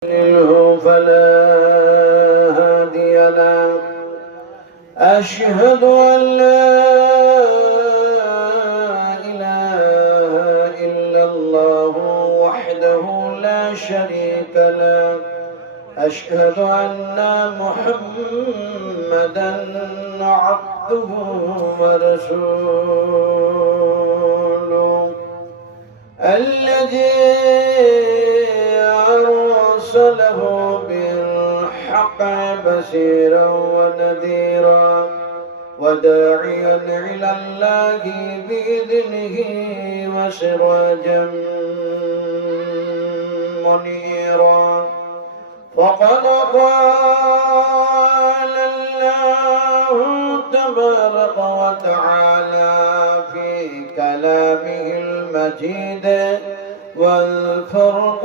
فلا هادي له. أشهد أن لا إله إلا الله وحده لا شريك له. أشهد أن محمدا عبده ورسوله الذي أرسله بالحق بشيرا ونذيرا وداعيا إلى الله بإذنه وسراجا منيرا. فقد قال الله تبارك وتعالى في كلامه المجيد والفرقانه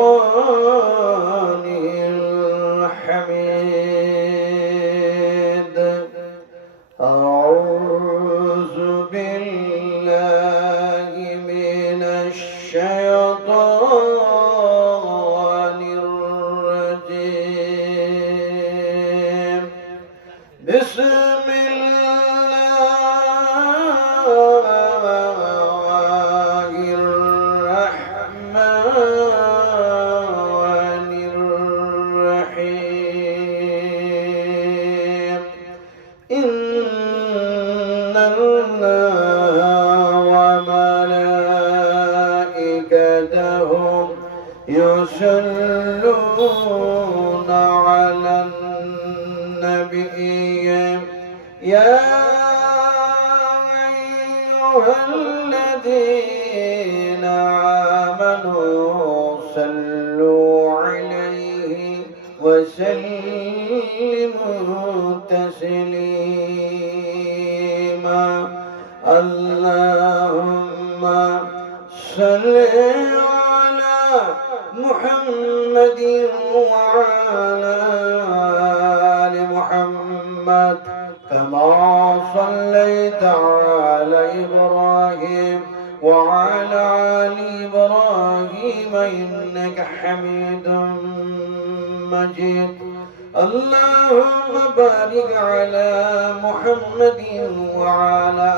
الحميد. أعوذ بالله من الشيطان الرجيم. بسم الله الرحمن الرحيم. إن الله وملائكته يصلون على النبي يا أيها الذين آمنوا صلوا عليه وسلموا تسليما. اللهم صل على محمد وعلى آل محمد كما صليت على إبراهيم وعلى آل إبراهيم إنك حميد مجيد. اللهم بارك على محمد وعلى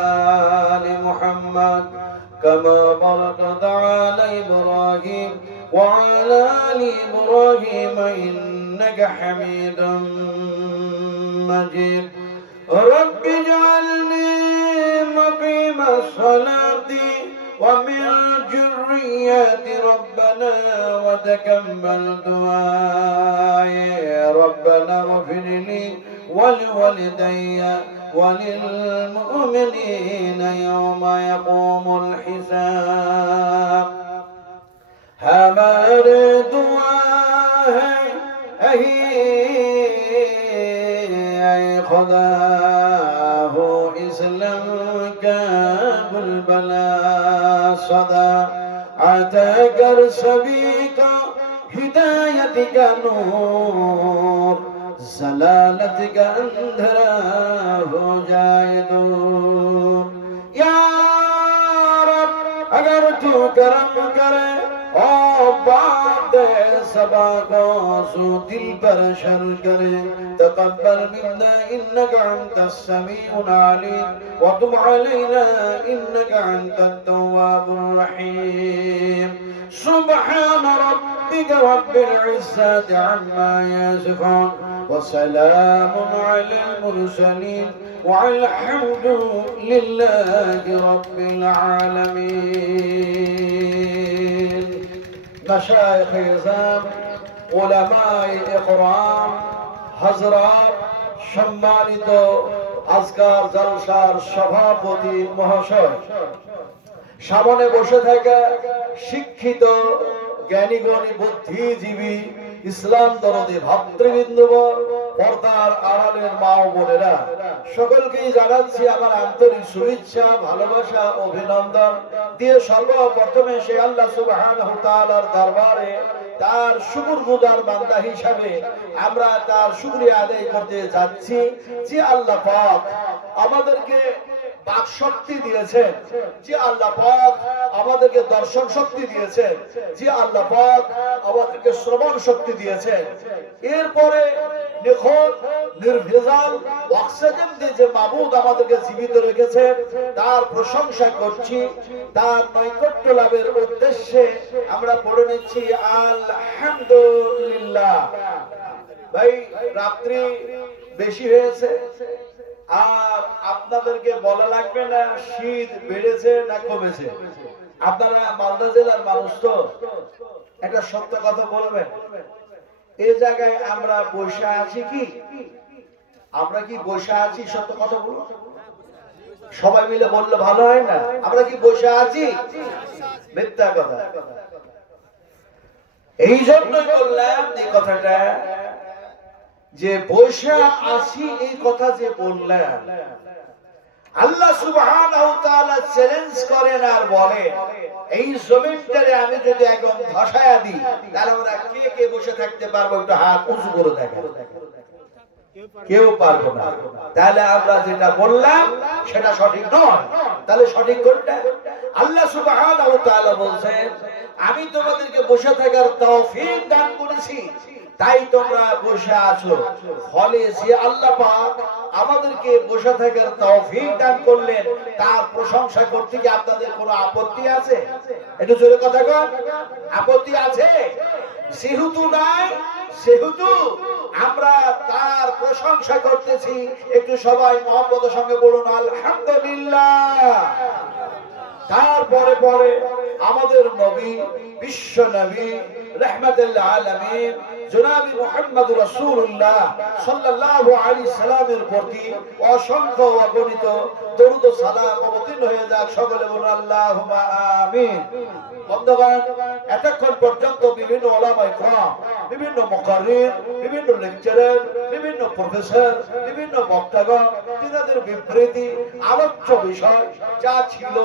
آل محمد كما باركت على إبراهيم وعلى آل إبراهيم إنك حميد مجيد. رب اجعلني مقيم الصلاة ومن ذريتي ربنا وتقبل دعائي. ربنا اغفر لي ولوالدي وللمؤمنين يوم يقوم الحساب. हमारे दुआ है ऐ खुदा हो इस्लाम का बुलबुला सदा आता कर सभी का हिदायत का नूर जलालत का अंधेरा हो जाए दूर। या रब अगर तू करम करे ओ बात सबा को सो दिल पर शर करे तकब्बल मिन्ना इन्नका अंतस समीउल अलीम व तुब अलैना इन्नका अंतत तव्वाबुर रहीम। सुब्हान रब्बिका रब्बिल इज्जति अम्मा यसिफून व सलामुन अलल मुरसलीन वल्हम्दु लिल्लाहि रब्बिल आलमीन। मशाइख इज़ाम, उलमाए इकराम, हजरात, सम्मानित আজকার জলসার সভাপতি মহাশয়, সামনে বসে থাকা শিক্ষিত জ্ঞানীগণী বুদ্ধিজীবী ইসলাম দরদি ভাতৃবৃন্দবর, পর্দার আড়ালের মা ও বোনেরা, সকলকেই জানাচ্ছি আমার আন্তরিক শুভেচ্ছা, ভালোবাসা, অভিনন্দন দিয়ে সর্বপ্রথমে সে আল্লাহ সুবহানাহু ওয়া তাআলার দরবারে তার শুকরগুজার বান্দা হিসাবে আমরা তার শুকরিয়া আদায় করতে যাচ্ছি যে আল্লাহ পাক আমাদেরকে বাক শক্তি দিয়েছেন, যে আল্লাহ পাক আমাদেরকে দর্শন শক্তি দিয়েছেন, যে আল্লাহ পাক আমাদেরকে শ্রবণ শক্তি দিয়েছেন, এরপরে নিখুঁত নির্ভেজাল অক্সিজেন দিয়ে যে মাবুদ আমাদেরকে জীবিত রেখেছে তার প্রশংসা করছি, তার নৈকট্য লাভের উদ্দেশ্যে আমরা পড়ে নিচ্ছি আলহামদুলিল্লাহ। ভাই রাত্রি বেশি হয়েছে, আর আপনাদেরকে বলা লাগবে না শীত বেড়েছে না কমেছে। আপনারা মালদা জেলার মানুষ তো, একটা সত্য কথা বলবেন, এই জায়গায় আমরা বসে আছি কি, আমরা কি বসে আছি? সত্য কথা বলুন, সবাই মিলে বললে ভালো হয় না? আমরা কি বসে আছি? মিথ্যা কথা। এই জন্যই বললাম এই কথাটা, যে বসে আছি এই কথা যে বললাম, আল্লাহ সুবহানাহু ওয়া তাআলা চ্যালেঞ্জ করেন আর বলেন, এই জমিনটারে আমি যদি একদম ধসায়া দিই তাহলে আমরা কে কে বসে থাকতে পারবো? একটু হাত উঁচু করে দেখেন। কেউ পারবো না। তাহলে আমরা যেটা বললাম সেটা সঠিক নয়। তাহলে সঠিক কোনটা? আল্লাহ সুবহানাহু ওয়া তাআলা বলেন, আমি তোমাদেরকে বসে থাকার তৌফিক দান করেছি, তাই তোমরা বসে আছো। ফলে যে আল্লাহ পাক আমাদেরকে বসে থাকার তৌফিক দান করলেন তার প্রশংসা করতে কি আপনাদের কোনো আপত্তি আছে? একটু জোরে কথা বল। আপত্তি আছে? যেহেতু নাই, সেহেতু আমরা তার প্রশংসা করতেছি। একটু সবাই মহব্বতের সঙ্গে বলুন আলহামদুলিল্লাহ। তারপরে পরে আমাদের নবী, বিশ্ব নবী, রাহমাতুল আলামিন জনাবি মুহাম্মদ রাসূলুল্লাহ সাল্লাল্লাহু আলাইহি সাল্লামের প্রতি অসংখ্য অগণিত দরুদ ও সালাম অবতীর্ণ হয়ে যাক। সকলে বলুন আল্লাহুম্মা আমিন। বন্ধুগণ, এতক্ষণ পর্যন্ত বিভিন্ন উলামায়ে কেরাম, বিভিন্ন মুকাররির, বিভিন্ন লেকচারার, বিভিন্ন প্রফেসর, বিভিন্ন বক্তাগণ তিনাদের বিবৃতি, আলোচ্য বিষয় যা ছিল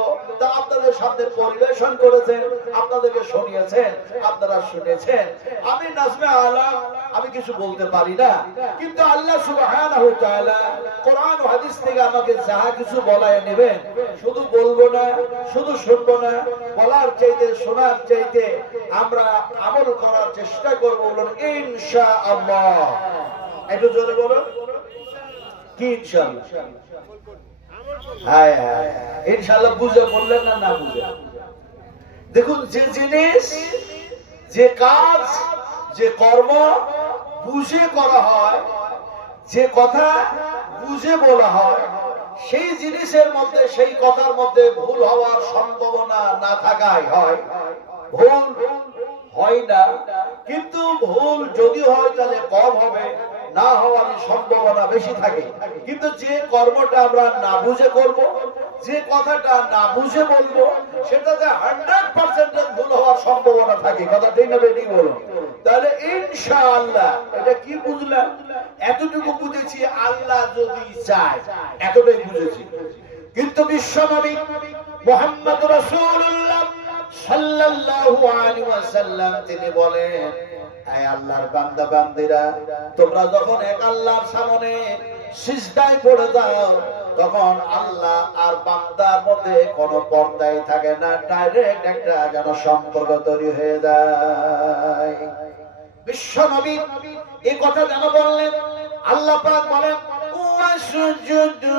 তা আপনাদের সামনে পরিবেশন করেছেন, আপনাদেরকে শুনিয়েছেন, আপনারা শুনেছেন। আমি নাজমে আলম, আমি কিছু বলতে পারি না, কিন্তু আল্লাহ সুবহানাহু ওয়া তাআলা কোরআন ও হাদিস থেকে আমাকে যা কিছু বলায় নেবেন, শুধু বলবো না, শুধু শুনবো না, বলার চাইতে শোনার চাইতে আমরা আমল করার চেষ্টা করব। বলুন ইনশাআল্লাহ। একটু জোরে বলুন কি ইনশাআল্লাহ? হ্যাঁ হ্যাঁ ইনশাআল্লাহ। বুঝে বললেন না? না বুঝে। দেখুন, যে জিনিস, যে কাজ, যে কর্ম বুঝে করা হয়, যে কথা বুঝে বলা হয়, সেই জিনিসের মধ্যে, সেই কথার মধ্যে ভুল হওয়ার সম্ভাবনা না থাকাই হয়। ভুল হয় না, কিন্তু ভুল যদি হয় তাহলে কম হবে, না হওয়ার সম্ভাবনা বেশি থাকে। কিন্তু যে কর্মটা আমরা না বুঝে করব, যে কথাটা না বুঝে বলবো, সেটাতে 100% ভুল হওয়ার সম্ভাবনা থাকে। কথা ঠিক না বেঠিক বলুন? তাহলে ইনশাআল্লাহ এটা কি বুঝলাম? এতটুকু বুঝেছি, আল্লাহ যদি চায়, এতটাই বুঝেছি। কিন্তু বিশ্বনবী মুহাম্মদ রাসূলুল্লাহ সাল্লাল্লাহু আলাইহি ওয়াসাল্লাম তিনি বলেন, হে আল্লাহর বান্দা বান্দীরা, তোমরা যখন এক আল্লাহর সামনে সিজদায় পড়ে যাও, তখন আল্লাহ আর বান্দার মধ্যে কোনো পর্দাই থাকে না, ডাইরেক্ট একটা যেন সম্পর্ক তৈরি হয়ে যায়। বিশ্বনবী এই কথা যেন বললেন, আল্লাহ পাক বলেন ওয়াসজুদু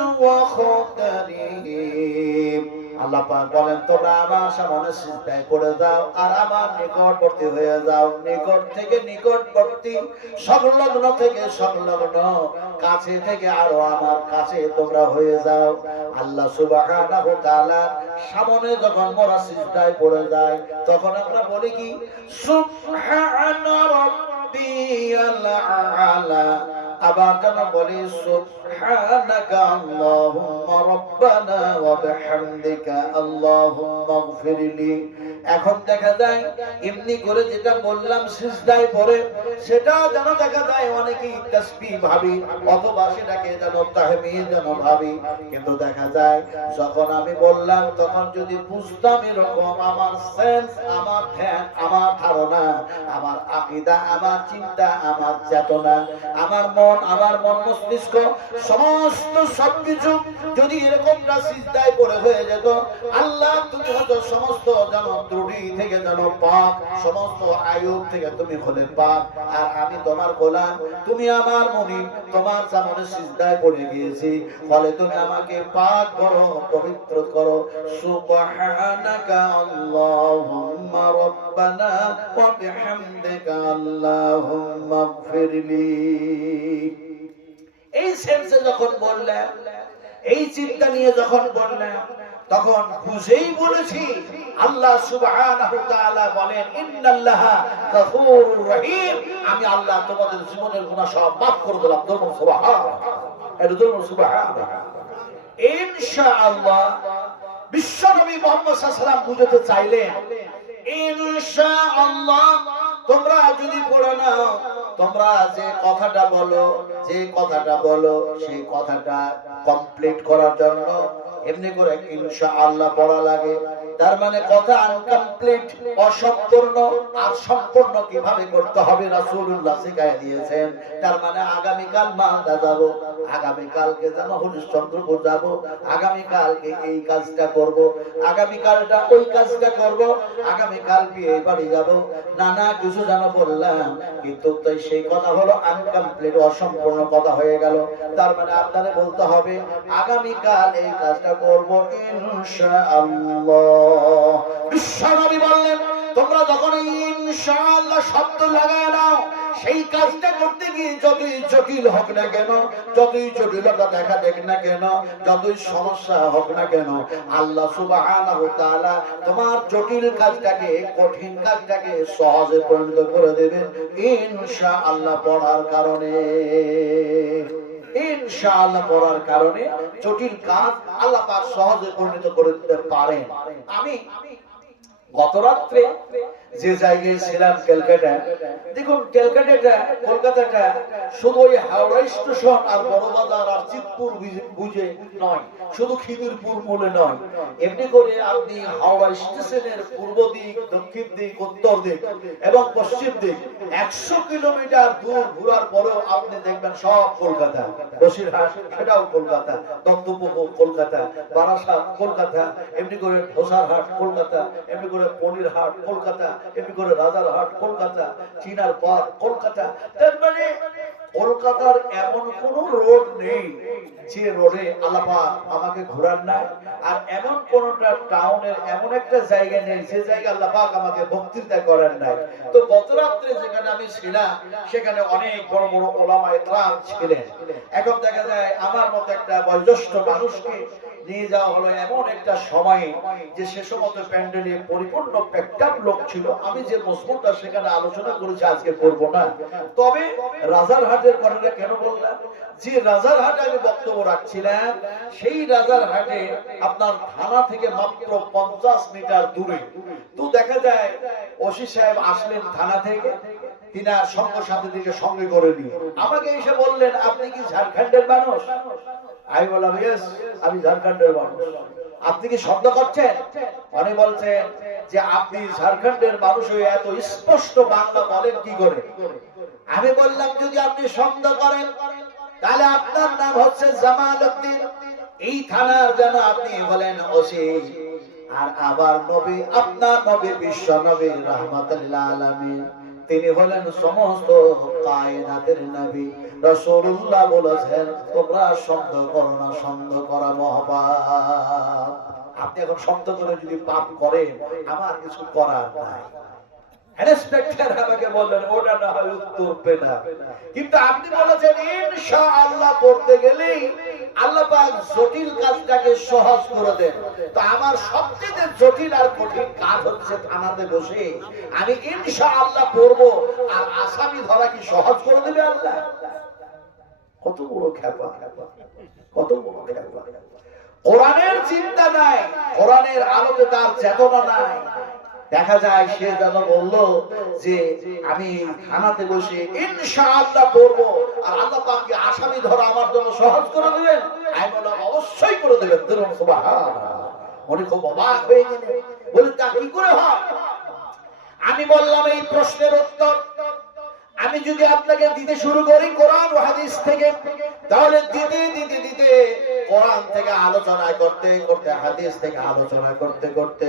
ওয়াখতারিব। আল্লাহ পাক বলেন, তোমরা আমার সামনে সিজদায় পড়ে যাও আর আমার নিকটবর্তী হয়ে যাও। নিকট থেকে নিকটবর্তী, সংলগ্ন থেকে সংলগ্ন, কাছে থেকে আরো আমার কাছে তোমরা হয়ে যাও। আল্লাহ সুবহানাহু ওয়া তাআলা সামনে যখন মোরা সিজদায় পড়ে যায়, তখন আমরা বলি কি? সুবহানা রাব্বিয়াল আলা। আবার যেন বলি সুবহানাকা আল্লাহুম্মা রাব্বানা ওয়া বিহামদিকা আল্লাহুম্মা ইগফিরলি। এখন দেখা যায় এমনি করে যেটা বললাম সিজদায় পড়ে সেটা যেন দেখা যায় অনেকেই তাসবিহ ভাবি অথবা সেটাকে যেন তাহমিদ যেন ভাবি, কিন্তু দেখা যায় যখন আমি বললাম তখন যদি বুঝতাম এরকম আমার সেন্স, আমার ধ্যান, আমার ধারণা, আমার আকীদা, আমার চিন্তা, আমার চেতনা, আমার মন মস্তিষ্ক সমস্ত সবকিছু যদি এরকমটা সিজদায় পড়ে হয়ে যেত, আল্লাহ তুমি হয়তো সমস্ত যেন ত্রুটি থেকে যেন পাক, সমস্ত আয়ুব থেকে তুমি হলে পাক, আর আমি তোমার গোলাম, তুমি আমার মুনিব, তোমার সামনে সিজদায় পড়ে গিয়েছি, ফলে তুমি আমাকে পাক করো, পবিত্র করো। সুবহানাকা আল্লাহুম্মা রাব্বানা ওয়া বিহামদিকা আল্লাহুম্মা ইগফিরলি। এই সেন্সে যখন বললেন, এই চিন্তা নিয়ে যখন বললেন, তখন বুঝেই বলেছি আল্লাহ সুবহানাহু ওয়া তাআলা বলেন ইন্নাল্লাহা গফুরুর রহিম, আমি আল্লাহ তোমাদের জীবনের গুনাহ সব মাফ করে দিলাম। ধরুন সুবহানাল্লাহ, এটা ধরুন সুবহানাল্লাহ। ইনশাআল্লাহ বিশ্বনবী মুহাম্মদ সাল্লাল্লাহু আলাইহি ওয়াসাল্লাম বুঝাতে চাইলেন ইনশাআল্লাহ তোমরা যদি পড়ে নাও, তোমরা যে কথাটা বলো সেই কথাটা কমপ্লিট করার জন্য এমনি করে ইনশাআল্লাহ পড়া লাগে। তার মানে কথা আনকমপ্লিট, অসম্পূর্ণ, আর সম্পূর্ণ কিভাবে করতে হবে রাসূলুল্লাহ শিখায় দিয়েছেন। তার মানে আগামীকাল মালদা যাব, আগামীকালকে যেন হরিশ্চন্দ্রপুর যাব, আগামীকালকে এই কাজটা করব, আগামীকালটা ওই কাজটা করব, আগামীকাল বিয়ে বাড়ি যাব, নানা কিছু যেন বললাম, কিন্তু তাই সেই কথা হলো আনকমপ্লিট, অসম্পূর্ণ কথা হয়ে গেল। তার মানে আপনারে বলতে হবে আগামীকাল এই কাজটা করব ইনশাআল্লাহ। বিশ্বনবী বললেন তোমরা যখন ইনশাআল্লাহ শব্দ লাগায় নাও, সেই কাজটা করতে গিয়ে যতই জটিল হোক না কেন, যতই জটিলতা দেখা দেখ না কেন, যতই সমস্যা হোক না কেন, আল্লাহ সুবহানাহু ওয়া তাআলা তোমার জটিল কাজটাকে, কঠিন কাজটাকে সহজে পরিণত করে দেবেন ইনশাআল্লাহ পড়ার কারণে। ইনশাআল্লাহ পড়ার কারণে জটিল কাজ আল্লাহ পাক সহজে পরিণত করে দিতে পারেন। আমি গত রাত্রে যে জায়গায় ছিলাম ক্যালকাটা, দেখুন ক্যালকাটাটা, কলকাতাটা শুধু ওই হাওড়া স্টেশন আর বড়বাজার আর চিতপুর বুঝে নয়, শুধু খিদিরপুর মূলে নয়, এমনি করে আপনি হাওড়া স্টেশনের পূর্ব দিক, দক্ষিণ দিক, উত্তর দিক এবং পশ্চিম দিক 100 কিলোমিটার দূর ঘোরার পরেও আপনি দেখবেন সব কলকাতা। বসিরহাট সেটাও কলকাতা, দত্তপুকুর কলকাতা, বারাসাত কলকাতা, এমনি করে ঢোসারহাট কলকাতা, এমনি করে পনিরহাট কলকাতা, এমনি করে রাজারহাট কলকাতা, চিনার পাড় কলকাতা। তার মানে কলকাতার এমন কোন রোড নেই যে রোডে আল্লাহ পাক আমাকে ঘোরার নাই, আর এমন কোনটা টাউনের এমন একটা জায়গা নেই যে জায়গা আল্লাহ পাক আমাকে বক্তৃতা করার নাই। তো গত রাত্রে যেখানে আমি ছিলাম সেখানে অনেক বড় বড় ওলামায়ে কেরাম ছিলেন। এখন দেখা যায় আমার মতো একটা বয়োজ্যেষ্ঠ মানুষকে নিয়ে যাওয়া হলো এমন একটা সময়ে যে সে সমস্ত প্যান্ডেলে পরিপূর্ণ প্যাকআপ লোক ছিল। আমি যে মজমুনটা সেখানে আলোচনা করেছি আজকে করব না, তবে রাজারহাটের কথাটা কেন বললাম, যে রাজারহাটে আমি বক্তব্য রাখছিলাম, সেই রাজারহাটে আপনার থানা থেকে মাত্র 50 মিটার দূরে। তো দেখা যায় ওসি সাহেব আসলেন থানা থেকে, তিনার সঙ্গ সাথীদেরকে সঙ্গে করে নিয়ে আমাকে এসে বললেন আপনি কি ঝাড়খণ্ডের মানুষ? আমি বললাম ইয়েস, আমি ঝাড়খণ্ডের মানুষ। আপনি কি শব্দ করছেন? উনি বলছেন যে আপনি ঝাড়খণ্ডের মানুষ হয়ে এত স্পষ্ট বাংলা বলেন কি করে? আমি বললাম যদি আপনি শব্দ করেন তাহলে আপনার নাম হচ্ছে জামাল উদ্দিন, এই থানার যেন আপনি বলেন ওসি, আর আবার নবী, আপনার নবী বিশ্ব নবী রাহমাতুল লিল আলামিন, তিনি হলেন সমস্ত কায়নাতের নবী। রাসূলুল্লাহ বলেছেন তোমরা শব্দ করো না, শব্দ করা মহাপাপ। আপনি এখন শব্দ করে যদি পাপ করেন আমার কিছু করার নাই। ইন্সপেক্টর আমাকে বললেন ওটা না হয় উত্তর পেনা, কিন্তু আপনি বলেছেন ইনশাআল্লাহ পড়তে গেলেই আল্লাহ পাক জটিল কাজটাকে সহজ করে দেন। তো আমার সবচেয়ে জটিল আর কঠিন কাজ হচ্ছে থানাতে বসে আমি ইনশাআল্লাহ পড়বো, আর আসামি ধরা কি সহজ করে দেবে আল্লাহ? কত বড় খেপা, কত বড় খেপা। কোরআনের চিন্তা নাই, কোরআনের আলোতে তার চেতনা নাই। দেখা যায় সে যেন বলল যে আমি থানাতে বসে ইনশাআল্লাহ পড়বো, আর আল্লাহ পাককে আসামি ধরা আমার জন্য সহজ করে দেবেন। আমি বললাম অবশ্যই করে দেবেন। সুবহানাল্লাহ। উনি খুব অবাক হয়ে গেলেন, বলে তা কি করে হয়? আমি বললাম এই প্রশ্নের উত্তর আমি যদি আপনাকে দিতে শুরু করি কোরআন ও হাদিস থেকে, তাহলে দিতে দিতে দিতে কোরআন থেকে আলোচনা করতে করতে, হাদিস থেকে আলোচনা করতে করতে,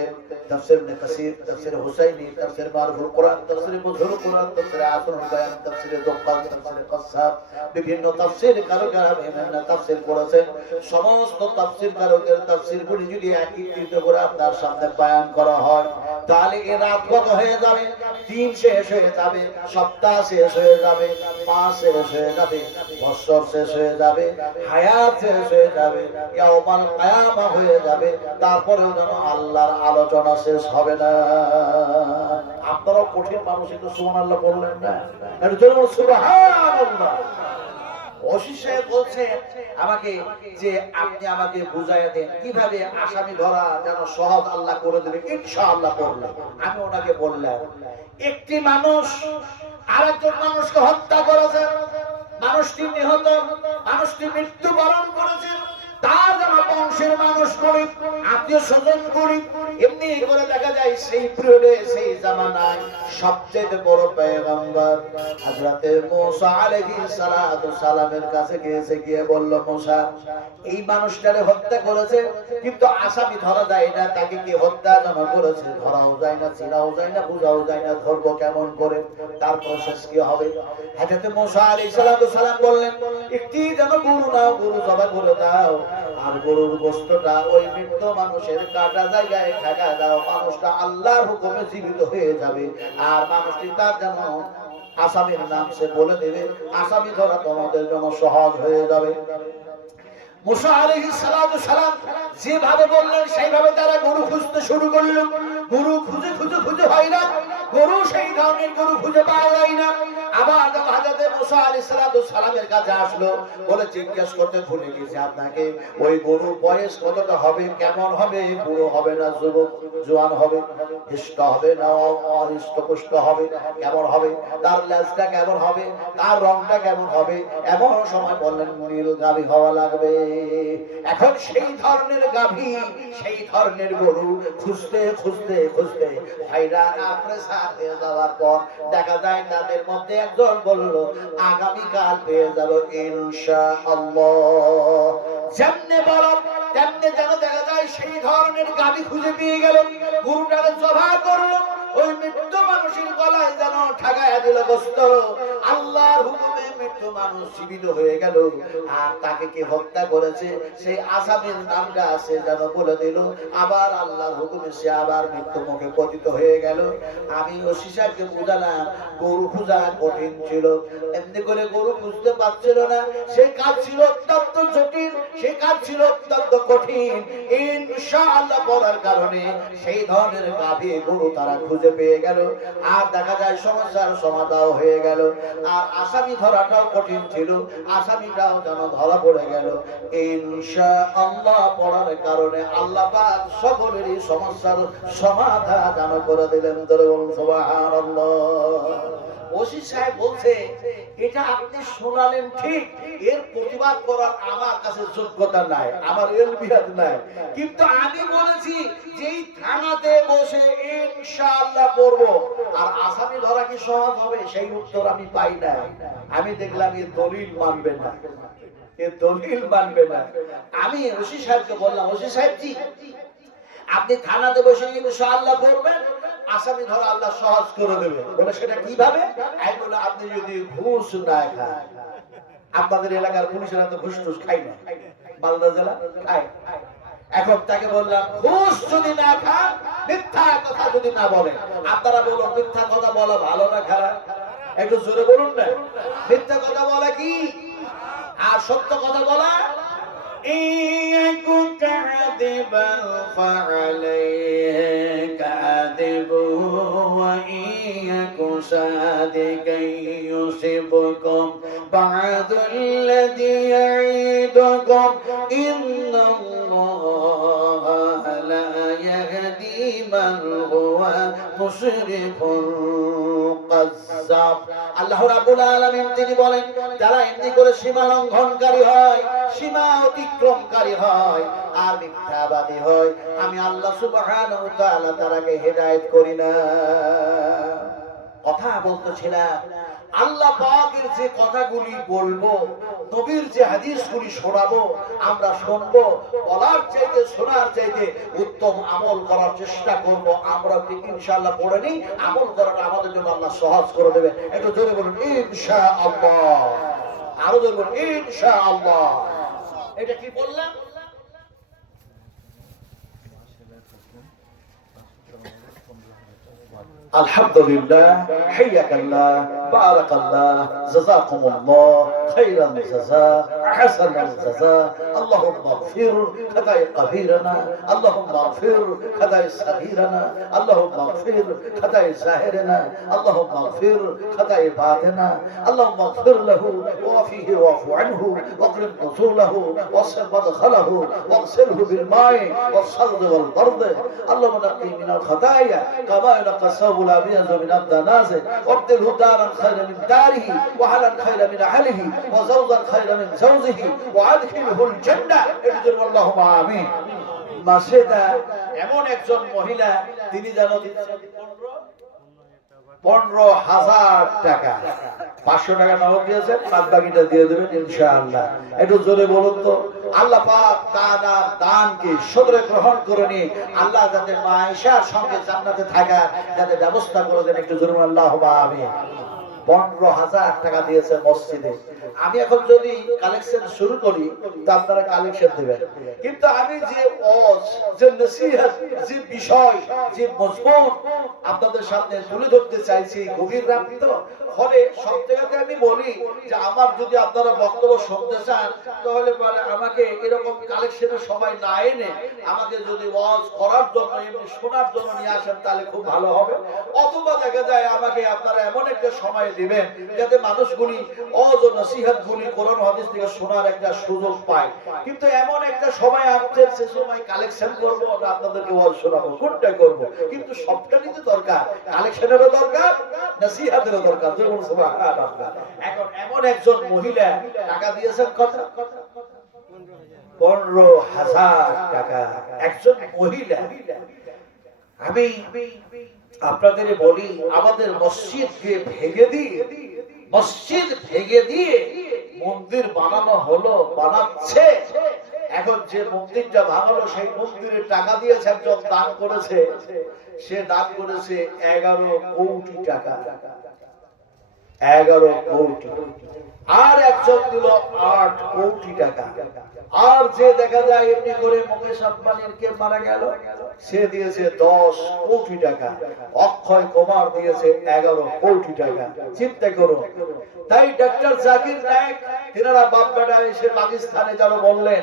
তাফসীর ইবনে কাসির, তাফসীর হুসাইনি, তাফসীর মারফুল কোরআন, তাফসীর মুধুর কোরআন, তাফসীর আসরুল বায়ান, তাফসীর দুক্কান, তাফসীর কাসাব, বিভিন্ন তাফসীর কারকেরা বিভিন্ন তাফসীর করেছেন। সমস্ত তাফসীর কারকের তাফসীরগুলি যদি একত্রিত করে আপনার সামনে বয়ান করা হয়, তাহলে এ রাত কত হয়ে যাবে, দিন শেষ হয়ে যাবে, সপ্তাহ শেষ হয়ে যাবে, মাস শেষ হয়ে যাবে, বছর শেষ হয়ে যাবে, হায়াত শেষ হয়ে যাবে, ইয়াউমাল কিয়ামা হয়ে যাবে, তারপরেও যেন আল্লাহর আলোচনা শেষ হবে না। আপনারাও কঠিন মানুষ, একটু সুবহানাল্লাহ বললেন না? একটু জোরে বলুন সুবহানাল্লাহ। ওসি সাহেব বলছে আমাকে যে আপনি আমাকে বুঝাইয়া দেন কিভাবে আসামি ধরা যেন সহজ আল্লাহ করে দেবে ইনশাআল্লাহ করলে। আমি ওনাকে বললাম, একটি মানুষ আরেকজন মানুষকে হত্যা করেছে, মানুষটি নিহত, মানুষটি মৃত্যুবরণ করেছে, তার যেন বংশের মানুষ গরিব, আত্মীয় স্বজন গরিব, এমনি করে দেখা যায় সেই পিরিয়ডে সেই জামানায় সবচেয়ে বড় পয়গম্বর হযরতে মুসা আলাইহিস সালাতু সালামের কাছে গিয়ে বলল, মুসা এই মানুষটারে হত্যা করেছে, কিন্তু আসামি ধরা যায় না, তাকে কি হত্যা যেন করেছে ধরাও যায় না, চিনাও যায় না, বুঝাও যায় না, ধরবো কেমন করে, তার প্রসেস কি হবে? হযরতে মুসা আলাইহিস সালাতু সালাম বললেন, একটি যেন গরু নাও, গরু জবাই করে দাও, আর গরুর গোশতটা ওই মৃত মানুষের কাটা জায়গায় ঠেকা দাও, মানুষটা আল্লাহর হুকুমে জীবিত হয়ে যাবে, আর মানুষটি তার যেন আসামির নাম সে বলে দেবে, আসামি ধরা তোমাদের জন্য সহজ হয়ে যাবে। মুসা আলাইহিস সালাতু সালাম যেভাবে বললেন সেইভাবে তারা গরু খুঁজতে শুরু করল। গরু খুঁজে খুঁজে খুঁজে হয় না, গরু সেই ধরনের গরু খুঁজে পাওয়া যায় না। আবার হযরতে মুসা আলাইহিস সালাতু সালামের কাছে আসলো, বলে জিজ্ঞেস করতে ভুলে গেছি আপনাকে, ওই গরুর বয়স কতটা হবে, কেমন হবে, বুড়ো হবে না যুবক জওয়ান হবে, হৃষ্ট হবে না অহৃষ্টপুষ্ট হবে, কেমন হবে, তার লেজটা কেমন হবে, তার রংটা কেমন হবে? এমন সময় বললেন নীল গাভী হওয়া লাগবে। এখন সেই ধরনের গাভী, সেই ধরনের গরু খুঁজতে খুঁজতে খুঁজতে হায়রান প্রেসার হয়ে যাওয়ার পর দেখা যায় তাদের মধ্যে একজন বলল, আগামীকাল পেয়ে যাব ইনশাআল্লাহ। যেমনে বলো তেমনে যেন দেখা যায় সেই ধরনের গাভী খুঁজে পেয়ে গেল, গরুটারে জবাই করলো, ওই মৃত্যু মানুষের গলায় যেন ঠাগায়া দিল গোশত। আল্লাহর হুকুমে মৃত্যু মানুষ জীবিত হয়ে গেল, আর তাকে কে হত্যা করেছে সেই আসামির নামটা সে যেন বলে দিল, আবার আল্লাহর হুকুমে সে আবার মৃত্যু মুখে পতিত হয়ে গেল। আমি ওসি সাহেবকে বুঝালাম গরু খোঁজা কঠিন ছিল, এমনি করে গরু খুঁজতে পারছিল না, সেই কাজ ছিল অত্যন্ত জটিল, সেই কাজ ছিল অত্যন্ত কঠিন। ইনশাআল্লাহ বলার কারণে সেই ধরনের গাভী গরু তারা খুঁজে পেয়ে গেল, আর দেখা যায় সমস্যার সমাধান হয়ে গেল। আর আসামি ধরাটাও কঠিন ছিল, আসামিটাও যেন ধরা পড়ে গেল। ইনশাআল্লাহ পড়ার কারণে আল্লাহ পাক সকলেরই সমস্যার সমাধান যেন করে দিলেন। ধরে বলুন সুবহানাল্লাহ। ওসি সাহেব বলছে, এটা আপনি শোনালেন ঠিক, এর প্রতিবাদ করার আমার কাছে যোগ্যতা নাই, আমার এলবিয়াত নাই, কিন্তু আমি বলেছি যে এই থানাতে বসে ইনশাআল্লাহ পড়বো, আর আসামি ধরা কি সহজ হবে সেই উত্তর আমি পাই না। আমি দেখলাম এর দলিল মানবে না, এর দলিল মানবে না। আমি ওসি সাহেবকে বললাম, ওসি সাহেব জি আপনি থানাতে বসে ইনশাআল্লাহ পড়বেন, আসামি ধরা আল্লাহ সহজ করে দেবে। বলে সেটা কিভাবে? আমি বললাম আপনি যদি ঘুষ না খান, আপনাদের এলাকার পুলিশেরা তো ঘুষ টুস খায় না, মালদা জেলা খায়। এখন তাকে বললাম ঘুষ যদি না খান, মিথ্যা কথা যদি না বলেন, আপনারা বলুন মিথ্যা কথা বলা ভালো না খারাপ? একটু জোরে বলুন না। মিথ্যা কথা বলা কি আর সত্য কথা বলা? إياكم كاذبا فعليه كاذب وإياكم صادقا يصبكم بعد الذي يعيدكم إن الله لا يهدي من هو মুসরিফুন কাজ্জাব। আল্লাহ রাব্বুল আলামিন তিনি বলেন, যারা এমনি করে সীমা লঙ্ঘনকারী হয়, সীমা অতিক্রমকারী হয় আর মিথ্যাবাদী হয়, আমি আল্লাহ সুবহানাহু ওয়া তাআলা তারাকে হেদায়েত করি না। কথা বলতেছিলাম, আল্লাহ পাকের যে কথাগুলি বলবো, নবীর যে হাদিসগুলি শোনাবো, আমরা শুনবো, বলার চাইতে শোনার চাইতে উত্তম আমল করার চেষ্টা করব। আমরা ইনশাআল্লাহ পড়ে নিই, আমল করাটা আমাদের জন্য আল্লাহ সহজ করে দেবে। একটু জোরে বলুন ইনশাআল্লাহ, আরো জোরে বলুন ইনশাআল্লাহ। এটা কি বললাম? আলহামদুলিল্লাহ, হাইয়াকাল্লাহ, বারাকাল্লাহ, জাযাকুমুল্লাহ খাইরাল জাযা, আহসানাল জাযা। আল্লাহুম্মা ইগফির খাতায়ে কাবীরানা, আল্লাহুম্মা ইগফির খাতায়ে সাগীরানা, আল্লাহুম্মা ইগফির খাতায়ে জাহিরানা, আল্লাহুম্মা ইগফির খাতায়ে বাতিনা, আল্লাহুম্মা ইগফির লাহু ওয়া ফীহি ওয়াফু আনহু ওয়াকরিম নুজুলাহু ওয়াসিল মাদখালাহু ওয়াগসিলহু বিল মাই ওয়াস-সালদ ওয়াল বারদ। আল্লাহুম্মা নাক্কি মিনাল খাতায়া কামা ইয়ানকা الثوب الأبيض من الدناس وابدله دارا خيرا من داره وأهلا خيرا من أهله وزوجا خيرا من زوجه وأدخله الجنة اللهم آمين। মাসেদা এমন একজন মহিলা, তিনি জানো 15,000 টাকা, 500 টাকা নগদ দিয়েছেন, বাদ বাকিটা দিয়ে দেবেন ইনশাআল্লাহ। একটু জোরে বলুন তো। আল্লাহ পাক তার দানকে সদরে গ্রহণ করে নিয়ে আল্লাহ যাতে মা আয়েশার সঙ্গে জান্নাতে থাকার যাতে ব্যবস্থা করে দেন। একটু জোরে বলুন আল্লাহুম্মা আমিন। 15,000 টাকা দিয়েছে মসজিদে। আমি এখন যদি কালেকশন শুরু করি তো আপনারা কালেকশন দেবেন, কিন্তু আমি যে ওয়াজ, যে নসিহত, যে বিষয়, যে মজমুন আপনাদের সামনে তুলে ধরতে চাইছি, গভীর রাত্রি তো ফলে সব জায়গাতে আমি বলি যে আমার যদি আপনারা বক্তব্য শুনতে চান তাহলে পরে আমাকে এরকম কালেকশনের সময় না এনে আমাকে যদি ওয়াজ করার জন্য এমনি শোনার জন্য নিয়ে আসেন তাহলে খুব ভালো হবে। অথবা দেখা যায় আমাকে আপনারা এমন একটা সময় দিবেন যাতে মানুষগুলি ওয়াজ ও নসিহতগুলি কোরআন হাদিস থেকে শোনার একটা সুযোগ পায়। কিন্তু এমন একটা সময় আসছে সে সময় কালেকশন করব না আপনাদেরকে ওয়াজ শোনাবো, কোনটা করব? কিন্তু সবটা নিতে দরকার, কালেকশনেরও দরকার, নসিহতেরও দরকার। এখন এমন একজন মহিলা টাকা দিয়েছেন কত? 15,000 টাকা। একজন মহিলা। আমি আপনাদের বলি, আমাদের মসজিদকে ভেঙে দিয়ে, মসজিদ ভেঙে দিয়ে মন্দির বানানো হলো, বানাচ্ছে। এখন যে মন্দিরটা ভাঙলো সেই মন্দিরে টাকা দিয়েছে একজন, দান করেছে, সে দান করেছে 11 কোটি টাকা। 11 কোটি। আর একজন দিল 8 কোটি টাকা। আর যে দেখা যায় এমনি করে মুকেশ আম্বানির কে মারা গেল, সে দিয়েছে 10 কোটি টাকা। অক্ষয় কুমার দিয়েছে 11 কোটি টাকা। চিন্তা করো। তাই ডক্টর জাকির নায়েক তিনারা বাপ বেটা এসে পাকিস্তানে যারা বললেন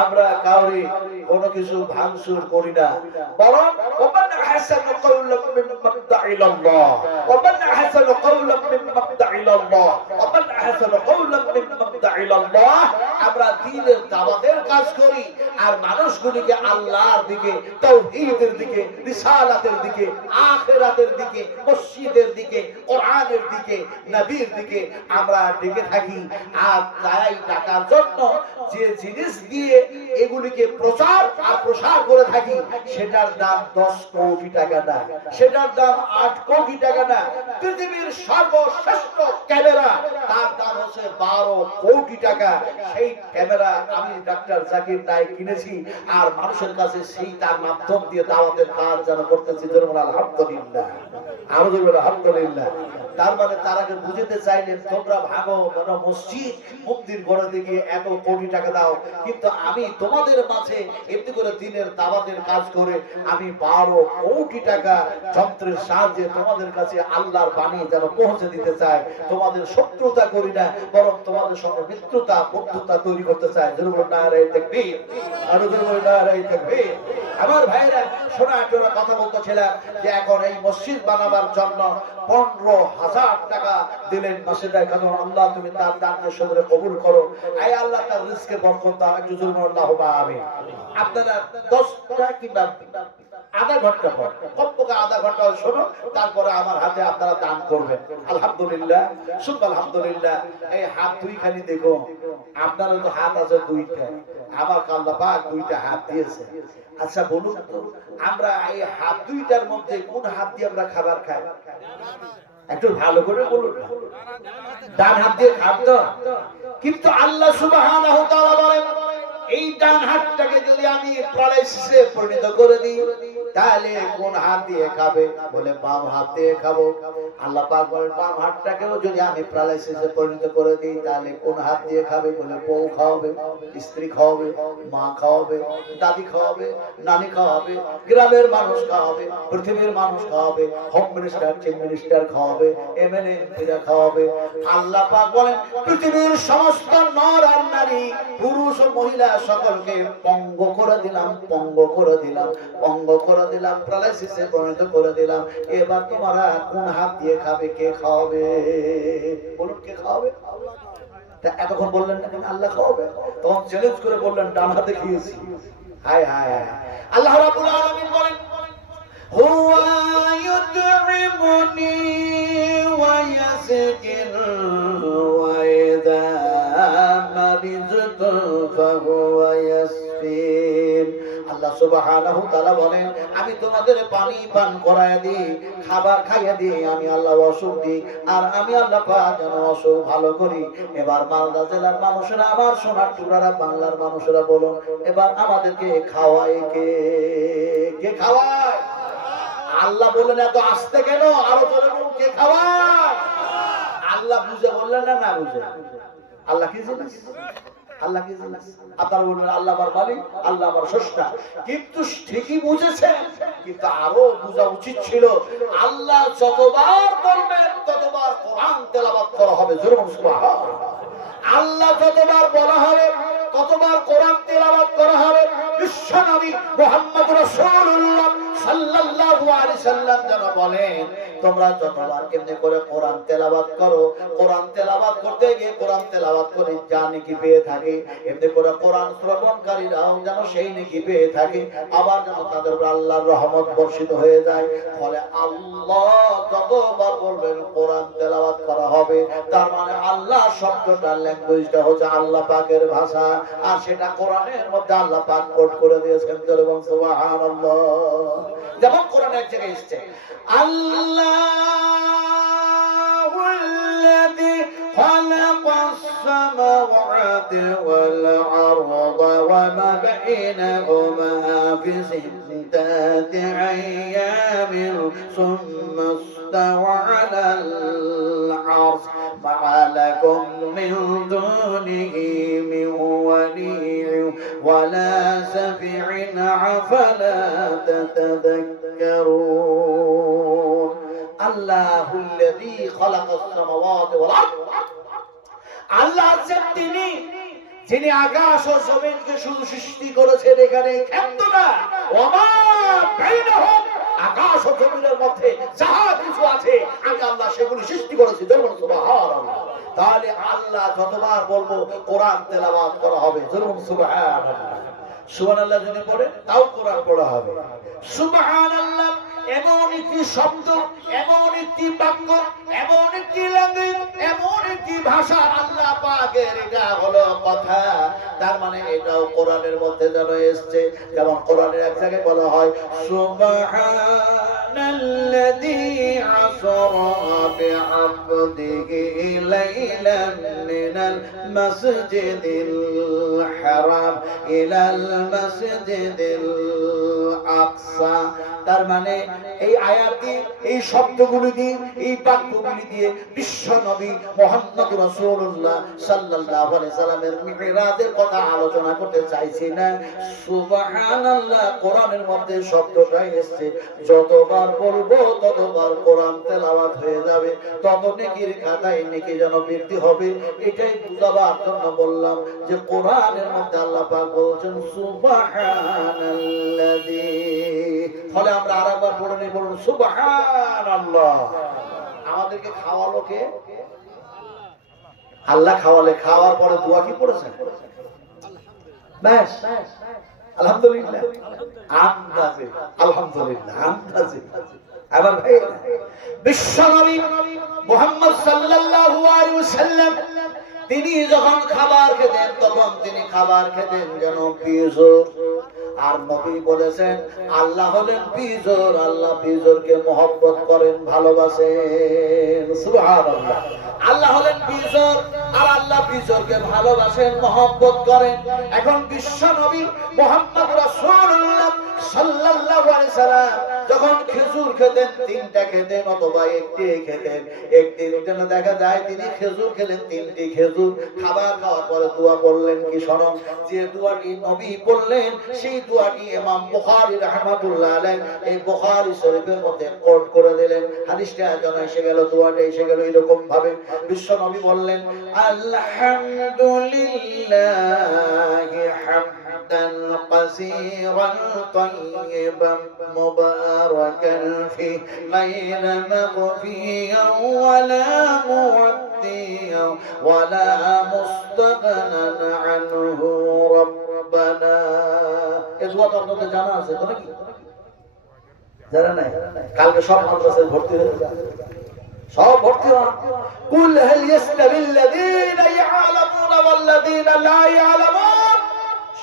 আমরা কাউরি কোনো কিছু ভাঙচুর করি না, বরং ওমান আহসানু কাওলাম মিম্মান দা'a ইলাল্লাহ, ওমান আহসানু কাওলাম মিম্মান দা'a ইলাল্লাহ, ওমান আহসানু কাওলাম মিম্মান দা'a ইলাল্লাহ। আমরা দ্বীনের দাওয়াতের কাজ করি আর মানুষগুলিকে আল্লাহর দিকে, তাওহীদের দিকে, রিসালাতের দিকে, আখিরাতের দিকে, মসজিদের দিকে, কোরআনের দিকে, নবীর দিকে আমরা ডেকে থাকি। আর তাই টাকার জন্য যে জিনিস দিয়ে এগুলিকে প্রচার আর প্রসার করে থাকি সেটার দাম 10 কোটি টাকা না, সেটার দাম 8 কোটি টাকা না। পৃথিবীর সর্বশ্রেষ্ঠ ক্যামেরা তার দাম হচ্ছে 12 কোটি টাকা। সেই ক্যামেরা আমি ডাক্তার জাকির নায়েক কিনেছি আর মানুষের কাছে সেই তার মাধ্যম দিয়ে দাওয়াতের কাজ যেন করতেছি। আলহামদুলিল্লাহ, আলহামদুলিল্লাহ। তার মানে তারাকে বুঝতে চাইলেন তোমরা ভাগো মানে মসজিদ মন্দির গড়াতে গিয়ে এত কোটি টাকা দাও, কিন্তু আমি তোমাদের মাঝে এমনি করে দিনের দাওয়াতের কাজ করে আমি 12 কোটি টাকা যন্ত্রের সাহায্যে তোমাদের কাছে আল্লাহর বাণী যেন পৌঁছে দিতে চাই। তোমাদের শত্রুতা করি না, বরং তোমাদের সঙ্গে মিত্রতা, বন্ধুতা তৈরি করতে চাই। নারায়ে তাকবীর, আরো নারায়ে তাকবীর। আমার ভাইরা শোনা একটা কথা বলতেছিলাম যে এখন এই মসজিদ বানাবার জন্য 15,000 টাকা দিলেন মাসিদা খানম। আল্লাহ তুমি তার দানকে সদরে কবুল করো। আয় আল্লাহ তার রিজকে বরকত দাও। একটু জোরে আল্লাহুম্মা আমিন। আপনারা 10টা কিংবা আধা ঘন্টা পর, কমপক্ষে আধা ঘন্টা শোনো, তারপরে আমার হাতে আপনারা দান করবেন। আলহামদুলিল্লাহ, শুভ আলহামদুলিল্লাহ। এই হাত দুইখানি দেখো, আপনারা তো হাত আছে দুইটা, আমার আল্লাহ পাক দুইটা হাত দিয়েছে। আচ্ছা বলুন তো, আমরা এই হাত দুইটার মধ্যে কোন হাত দিয়ে আমরা খাবার খাই? একটু ভালো করে বলুন। ডান হাত দিয়ে খাদ্য, কিন্তু আল্লাহ সুবহানাহু ওয়া তাআলা বলেন এই ডান হাতটাকে যদি আমি প্যারালাইসিসে পরিণত করে দিই, তাহলে কোন হাত দিয়ে খাবে? বলে বাম হাত দিয়ে খাবো। আল্লাহ পাক বলেন বাম হাতটাকেও যদি আমি প্যারালাইসিসে পরিণত করে দিই, তাহলে কোন হাত দিয়ে খাবে? বলে বউ খাওয়াবে, স্ত্রী খাওয়াবে, মা খাওয়াবে, দাদি খাওয়াবে, নানি খাওয়াবে, গ্রামের মানুষ খাওয়াবে, পৃথিবীর মানুষ খাওয়াবে, হোম মিনিস্টার, চিফ মিনিস্টার খাওয়াবে, এমএলএ এমপিরা খাওয়াবে। আল্লাহ পাক বলেন পৃথিবীর সমস্ত নর আর নারী, পুরুষ ও মহিলা সকলকে পঙ্গ করে দিলাম, পঙ্গ করে দিলাম, পঙ্গ করে দিলাম, প্যারালাইসিসে পরিণত করে দিলাম। এবার তোমরা কোন হাত দিয়ে খাবে? কে খাওয়াবে? বলুন কে খাওয়াবে? তা এতক্ষণ বললেন না কেন আল্লাহ খাওয়াবে? তখন চ্যালেঞ্জ করে বললেন ডান হাতে খেয়েছি। হায় হায় হায়। আল্লাহ রাব্বুল আলামিন বলেন হুয়া ইউতইমুনি ওয়া ইয়াসকিন ওয়া ইযা মারিজতু ফাহুয়া ইয়াসফিন। আল্লাহ সুবহানাহু ওয়া তাআলা বলেন আমি তোমাদের পানি পান করায় দিই, খাবার খাইয়ে দিই, আমি আল্লাহ অসুখ দিই, আর আমি আল্লাহ পাক যেন অসুখ ভালো করি। এবার মালদা জেলার মানুষেরা, আমার সোনার টুকরারা, বাংলার মানুষেরা বলুন এবার আমাদেরকে খাওয়ায় কে? কে খাওয়ায়? আল্লাহ বললেন এত আসতে কেন? আরো জোরে বলুন কে খাওয়ায়? আল্লাহ বুঝে বললেন না না বুঝে? আল্লাহ কি জিনিস? আল্লাহ কি জিনিস? আপনারা বলবেন আল্লাহ আমার মালিক, আল্লাহ আমার স্রষ্টা, কিন্তু ঠিকই বুঝেছেন, কিন্তু আরো বোঝা উচিত ছিল আল্লাহ যতবার বলবেন ততবার কোরআন তেলাওয়াত করা হবে। জোরে বলুন সুবহানাল্লাহ। আল্লাহ যতবার বলা হবে ততবার কোরআন তেলাওয়াত করা হবে। বিশ্বনবী মুহাম্মদ রাসূলুল্লাহ সাল্লাল্লাহু আলাইহি সাল্লাম যেন বলেন তোমরা যতবার এমনি করে কোরআন তেলাওয়াত করো, কোরআন তেলাওয়াত করতে গিয়ে কোরআন তেলাওয়াত করে যা নেকি পেয়ে থাকে, এমনি করে কোরআন শ্রবণকারীরাও যেন সেই নেকি পেয়ে থাকে, আবার যেন তাদের উপর আল্লাহর রহমত বর্ষিত হয়ে যায়। ফলে আল্লাহ যতবার বলবেন কোরআন তেলাওয়াত করা হবে, তার মানে আল্লাহ শব্দটা, ল্যাঙ্গুয়েজটা হচ্ছে আল্লাহ পাকের ভাষা, আর সেটা কোরআনের মধ্যে আল্লাহ পাক কোট করে দিয়েছেন। যেমন সুবহানাল্লাহ, যেমন কোরআনের জায়গায় এসেছে আল্লাহুল্লাযী খালাকাস সামাওয়াতি ওয়াল আরদা ওয়া মা বাইনাহুমা ফি সিত্তাতি আইয়ামিন সুম্মা ইস্তাওয়া আলাল আরশ মা লাকুম মিন দুনিহি মিন ওয়ালিয়্যিন ওয়ালা শাফি'in আফালা তাতাযাক্কারুন। আল্লাহুল্লাযী খালাকাস সামাওয়াতি ওয়াল আরদ, আল্লাহ হচ্ছেন তিনি যিনি আকাশ ও জমিনকে শুধু সৃষ্টি করেছেন, এখানে ক্ষেত্র না, ওমা বাইনাহুম, আকাশ ও জমিনের মধ্যে যাহা কিছু আছে আমি আল্লাহ সেগুলো সৃষ্টি করেছি। যেমন সুবহানাল্লাহ। তাহলে আল্লাহ যতবার বলবো কোরআন তেলাওয়াত করা হবে। যেমন সুবহানাল্লাহ। সুবহানাল্লাহ যদি পড়ে তাও কোরআন পড়া হবে। সুবহানাল্লাহ এমন একটি শব্দ, এমন একটি বাক্য, এমন একটি ল্যাঙ্গুয়েজ, এমন একটি ভাষা আল্লাহ পাকের, এটা হলো কথা। তার মানে এটাও কোরআনের মধ্যে যেন এসেছে। যেমন কোরআনের এক জায়গায় বলা হয় সুবহানাল্লাযী আসরা বিআবদিহি লাইলান মিনাল মাসজিদিল হারাম ইলাল মাসজিদিল আকসা। তার মানে এই আয়াতটি, এই শব্দগুলি দিয়ে, এই বাক্যগুলি দিয়ে বিশ্ব নবী মুহাম্মদ রাসূলুল্লাহ সাল্লাল্লাহু আলাইহি সাল্লামের মিরাজের কথা আলোচনা করতে চাইছি না। সুবহানাল্লাহ কোরআনের মধ্যে শব্দটা এসেছে, যতবার বলবো ততবার কোরআন তেলাওয়াত হয়ে যাবে, তত নেকির খাতায় নেকি যেন বৃদ্ধি হবে। এটাই বুঝাবার জন্য বললাম যে কোরআনের মধ্যে আল্লাহ পাক বলছেন সুবহানাল্লাযী। ফলে আমরা আরেকবার পড়ে নিই, বলুন সুবহানাল্লাহ। আমাদেরকে খাওয়ালো কে? আল্লাহ খাওয়ালে। খাওয়ার পরে দোয়া কি পড়েছেন? ব্যাস, আলহামদুলিল্লাহ, আন্দাজে আলহামদুলিল্লাহ, আন্দাজে। আবার ভাই, বিশ্বনবী মুহাম্মদ সাল্লাল্লাহু আলাইহি ওয়াসাল্লাম তিনি যখন খাবার খেতেন তখন তিনি খাবার খেতেন যেন বিজোর। আর নবী বলেছেন আল্লাহ হলেন বিজোর, আল্লাহ বিজোরকে মহব্বত করেন, ভালোবাসেন। সুবহানাল্লাহ। আল্লাহ হলেন বিজোর আর আল্লাহ বিজোরকে ভালোবাসেন, মহব্বত করেন। এখন বিশ্ব নবী মুহাম্মদ রাসূলুল্লাহ সাল্লাল্লাহু আলাইহি সাল্লাম যখন খেজুর খেতেন, তিনটা খেতেন অথবা একটি খেতেন। একদিন যেন দেখা যায় তিনি খেজুর খেলেন, তিনটি খেজুর। খাবার খাওয়ার পরে দোয়া পড়লেন, কি শোনো, যে দোয়াটি নবী পড়লেন সেই দোয়াটি ইমাম বুখারী রাহমাতুল্লাহ আলাইহি এই বুখারী শরীফের মধ্যে কোট করে দিলেন। হাদিসটা যেন এসে গেল, দোয়াটা এসে গেল এরকম ভাবে। বিশ্ব নবী বললেন আলহামদুলিল্লাহি হামদান কাসীরান তাইয়িবান মুবারাকান ফি গায়রা মাগফিয়ান ওয়ালা মুআদ্দিয়ান ওয়ালা মুস্তাগনান আনহু রাব্বানা। এই দোয়াটা আপনাদের জানা আছে তো নাকি? জানা নাই? কালকে সব মাদ্রাসায় ভর্তি হয়ে যাবে, সব ভর্তি হন। কুল হাল ইয়াস্তাবিল্লাযীনা ইয়ালামুনা ওয়াল্লাযীনা লা ইয়ালামুন।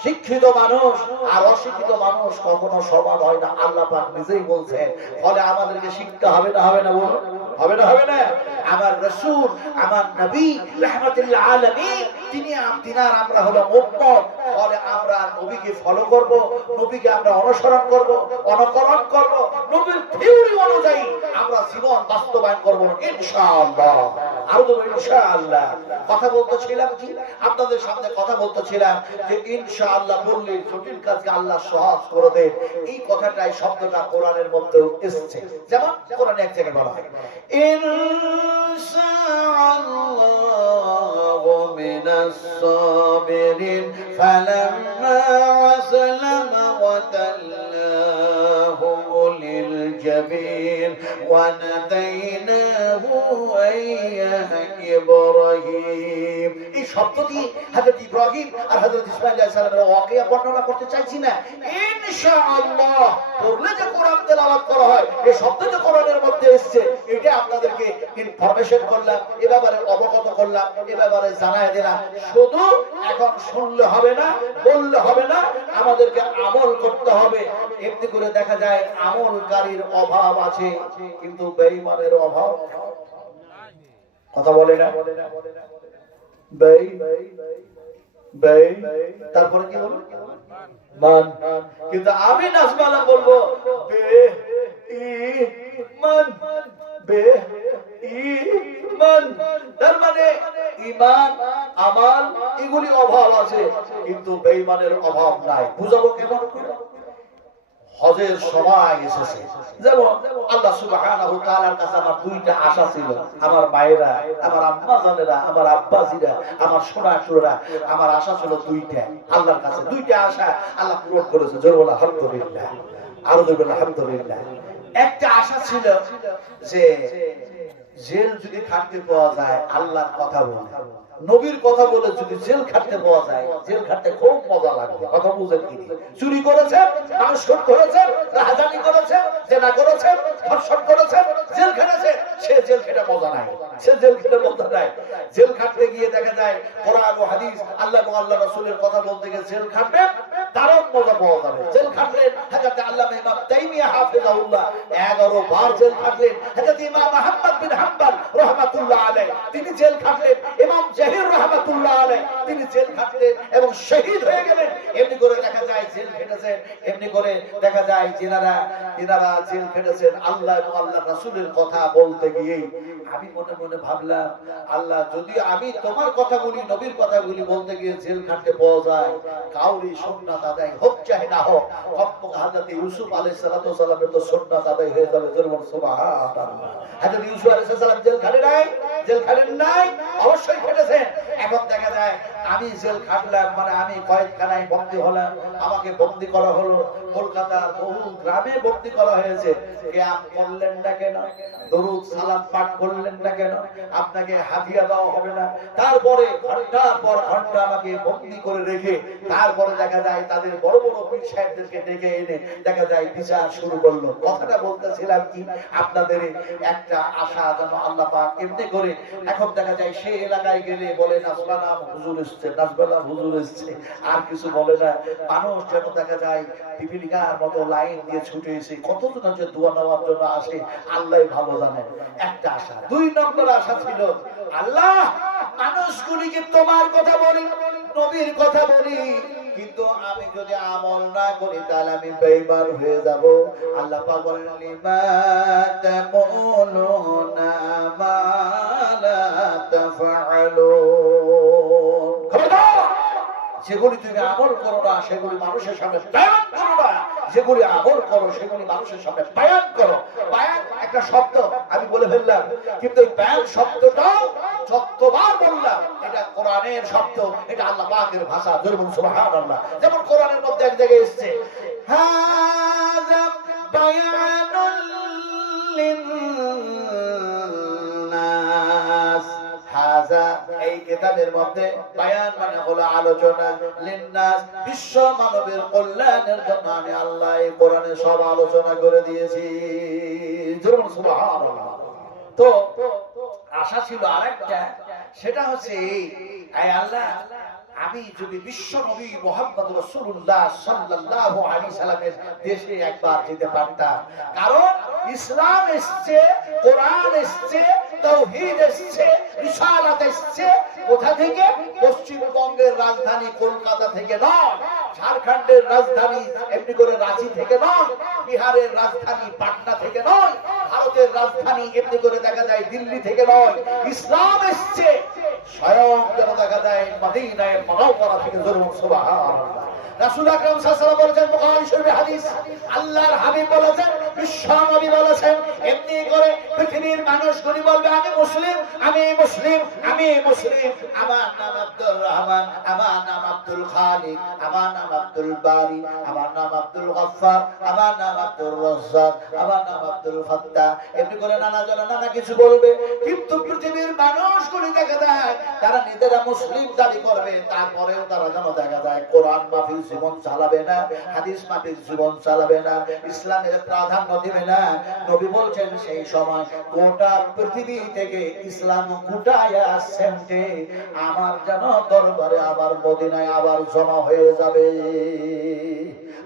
শিক্ষিত মানুষ আর অশিক্ষিত মানুষ কখনো সমান হয় না, আল্লাহ পাক নিজেই বলছেন। ফলে আমাদেরকে শিখতে হবে না, হবে না বলুন? হবে না, হবে না? আমার রাসূল, আমার নবী রাহমাতুল আলামিন তিনি তিনার আমরা হলো উম্মত। ফলে আমরা নবীকে ফলো করব, নবীকে আমরা অনুসরণ করব, অনুকরণ করব, নবীর থিওরি অনুযায়ী আমরা জীবন বাস্তবায়ন করব ইনশাআল্লাহ। আর তো ইনশাআল্লাহ কথা বলতেছিলাম কি আপনাদের সামনে, কথা বলতেছিলাম যে ইনশাআল্লাহ বললে জটিল কাজকে আল্লাহ সহজ করে দেন। এই কথাটাই শব্দটা কোরআনের মধ্যে এসেছে। যেমন কোরআনে এক জায়গায় বলা হয় ইনশাআল্লাহু মিনাস সাবিরিন ফালাম্মা আসলামা ওয়া তাল্লাহু লিল জাবিন ওয়া নাদাইনাহু আইয়া ইব্রাহিম। এই শব্দটি হযরত ইব্রাহিম আর হযরত ইসমাঈল আলাইহিস সালামের ওয়াকিয়া বর্ণনা করতে চাইছি না। ইনশাআল্লাহ পড়লে যে কোরআন তেলাওয়াত করা হয়, এই শব্দ যে কোরআনের মধ্যে এসেছে, এটা আপনাদেরকে ইনফরমেশন করলাম, এ ব্যাপারে অবগত করলাম, এ ব্যাপারে জানাই দিলাম। শুধু এখন শুনলে হবে না, বললে হবে না, আমাদেরকে আমল করতে হবে। এমনি করে দেখা যায় আমলকারীর অভাব আছে কিন্তু বেঈমানের অভাব। কথা বলে না? তারপরে কি বলবো? মান। কিন্তু আমি নাজমালা বলবো মান, মান। তার মানে ঈমান, আমাল এগুলি অভাব আছে কিন্তু বেঈমানের অভাব নাই। বুঝাবো কেমন করে? হজের সময় এসেছে, যেমন আল্লাহ সুবহানাহু ওয়া তাআলার কাছে আমার দুইটা আশা ছিল। আমার মায়েরা, আমার আম্মা জানেরা, আমার আব্বাজিরা, আমার সোনাচুরা, আমার আশা ছিল দুইটা। আল্লাহর কাছে দুইটা আশা আল্লাহ পূরণ করেছে। জোরে বলো আলহামদুলিল্লাহ, আরো জোরে বলো আলহামদুলিল্লাহ। একটা আশা ছিল যে জেল যদি খাটতে পাওয়া যায় আল্লাহর কথা বলে, নবীর কথা বলে যদি জেল খাটতে পাওয়া যায়, জেল খাটতে খুব মজা লাগবে। কথা বুঝেন কি? চুরি করেছেন, মানুষ খুন করেছেন, রাহাজানি করেছেন, জেনা করেছেন, ধর্ষণ করেছেন, জেল খেটেছেন, সে জেল খেটে মজা নাই, সে জেল খেটে মজা নাই। জেল খাটতে গিয়ে দেখা যায় কোরআন ও হাদিস, আল্লাহ এবং আল্লাহ রাসূলের কথা বলতে গিয়ে জেল খাটবেন, দারুণ মজা পাওয়া যাবে। জেল খাটলেন হযরত আল্লামা ইমাম তাইমিয়া হাফিজাহুল্লাহ 11 বার জেল খাটলেন। হযরত ইমাম আহমদ বিন হাম্বল রাহমাতুল্লাহ আলাইহি তিনি জেল খাটলেন। ইমাম জাহির রাহমাতুল্লাহ আলাইহি তিনি জেল খাটলেন এবং শহীদ হয়ে গেলেন। এমনি করে দেখা যায় জেল খেটেছেন, এমনি করে দেখা যায় যিনারা জেল খেটেছেন আল্লাহ এবং আল্লাহ রাসূলের কথা বলতে গিয়ে। আমি মনে মনে ভাবলাম, আল্লাহ যদি আমি তোমার কথাগুলি, নবীর কথাগুলি বলতে গিয়ে জেল খাটতে পাওয়া যায়, কাউরি সুন্নাত আদায় হোক চাহে না হোক, হযরত ইউসুফ আলাইহিস সালাতু ওয়াস সালামের তো সুন্নাত আদায় হয়ে যাবে। জোরে সুবহানাল্লাহ। হযরত ইউসুফ আলাইহিস সালাম জেল খাটে নাই? জেল খাটেন নাই? অবশ্যই খেটেছেন। এখন দেখা যায় আমি জেল খাটলাম, মানে আমি কয়েদখানায় বন্দী হলাম, আমাকে বন্দী করা হলো, কলকাতার বহু গ্রামে বন্দী করা হয়েছে। কিয়াম করলেন না কেন? দরুদ সালাম পাঠ করলেন না কেন? আপনাকে হাদিয়া দেওয়া হবে না? তারপরে ঘন্টার পর ঘন্টা আমাকে বন্দী করে রেখে তারপরে দেখা যায় তাদের বড় বড় পীর সাহেবদেরকে ডেকে এনে দেখা যায় বিচার শুরু করলো। কথাটা বলতেছিলাম কি, আপনাদের একটা আশা যেন আল্লাহ পাক এমনি করে এখন দেখা যায় সেই এলাকায় গেলে বলে নাজবানা হুজুর এসছে, নাজবানা হুজুর এসছে, আর কিছু বলে না। মানুষ যেন দেখা যায় পিপিলিকার মতো লাইন দিয়ে ছুটে এসে কতজন যে দোয়া নেওয়ার জন্য আসে আল্লাহ ভালো জানেন। একটা আশা। 2 নম্বর আশা ছিল, আল্লাহ মানুষগুলিকে তোমার কথা বলি, নবীর কথা বলি, কিন্তু আমি যদি আমল না করি তাহলে আমি বেঈমান হয়ে যাব। আল্লাহ পাক বলেন লিমা তাকুলুনা মা লা তাফআলুন। খবরদার, যেগুলি তুমি আমল করো না সেগুলি মানুষের সামনে বয়ান করো না, যেগুলি আমল করো সেগুলি মানুষের সামনে বয়ান করো। বয়ান একটা শব্দ আমি বলে ফেললাম, কিন্তু এই বয়ান শব্দটা যতবার বললাম এটা কোরআনের শব্দ, এটা আল্লাহ পাকের ভাষা। জোরে বলুন সুবহানাল্লাহ। যেমন কোরআনের মধ্যে এক জায়গায় এসেছে হাযা বায়ানুল লিন্নাস। হাযা এই কিতাবের মধ্যে বায়ান মানে হলো আলোচনা, লিন্নাস বিশ্ব মানবের কল্যাণের জন্য আমি আল্লাহ এই কোরআনে সব আলোচনা করে দিয়েছি। জোরে বলুন সুবহানাল্লাহ। তো আশা ছিল আরেকটা, সেটা হচ্ছে এই আল্লাহ আমি যদি বিশ্ব নবী মুহাম্মদ রাসূলুল্লাহ সাল্লাল্লাহু আলাইহি সাল্লামের দেশে একবার যেতে পারতাম। কারণ ইসলাম এসেছে, কোরআন এসেছে, তাওহীদ এসেছে, রিসালাত এসেছে কোথা থেকে? পশ্চিমবঙ্গের রাজধানী কলকাতা থেকে নয়, ঝাড়খণ্ডের রাজধানী এমনি করে রাঁচি থেকে নয়, বিহারের রাজধানী পাটনা থেকে নয়, ভারতের রাজধানী এমনি করে দেখা যায় দিল্লি থেকে নয়। ইসলাম এসেছে স্বয়ং যেন দেখা যায় মদিনায়ে মুনাওয়ারা থেকে। জোরে বলুন সুবহানাল্লাহ। রাসূল আকরাম সাল্লাল্লাহু আলাইহি ওয়াসাল্লাম বলেছেন, বুখারী শরীফের হাদিস, আল্লাহর হাবিব বলেছেন, বিশ্ব নবী বলেছেন, এমনি করে পৃথিবীর মানুষগুলি বলবে আমি মুসলিম, আমি মুসলিম, আমি মুসলিম। আমার নাম আব্দুর রহমান, আমার নাম আব্দুল খালিক, আমার নাম আব্দুল বারি, আমার নাম আব্দুল গফফার, আমার নাম আব্দুর রাজ্জাক, আমার নাম আব্দুল ফাত্তাহ। এমনি করে নানা জন নানা কিছু বলবে, কিন্তু পৃথিবীর মানুষগুলি দেখা যায় তারা নিজেরা মুসলিম দাবি করবে, তারপরেও তারা যেন দেখা যায় কোরআন মাফিক জীবন চালাবে না, হাদিস মাফিক জীবন চালাবে না, ইসলামের প্রাধান্য দিবে না। নবী বলছেন সেই সময় গোটা পৃথিবী থেকে ইসলাম গুটায়া সেন্টে আমার যেন দরবারে আবার মদিনায় আবার জমা হয়ে যাবে।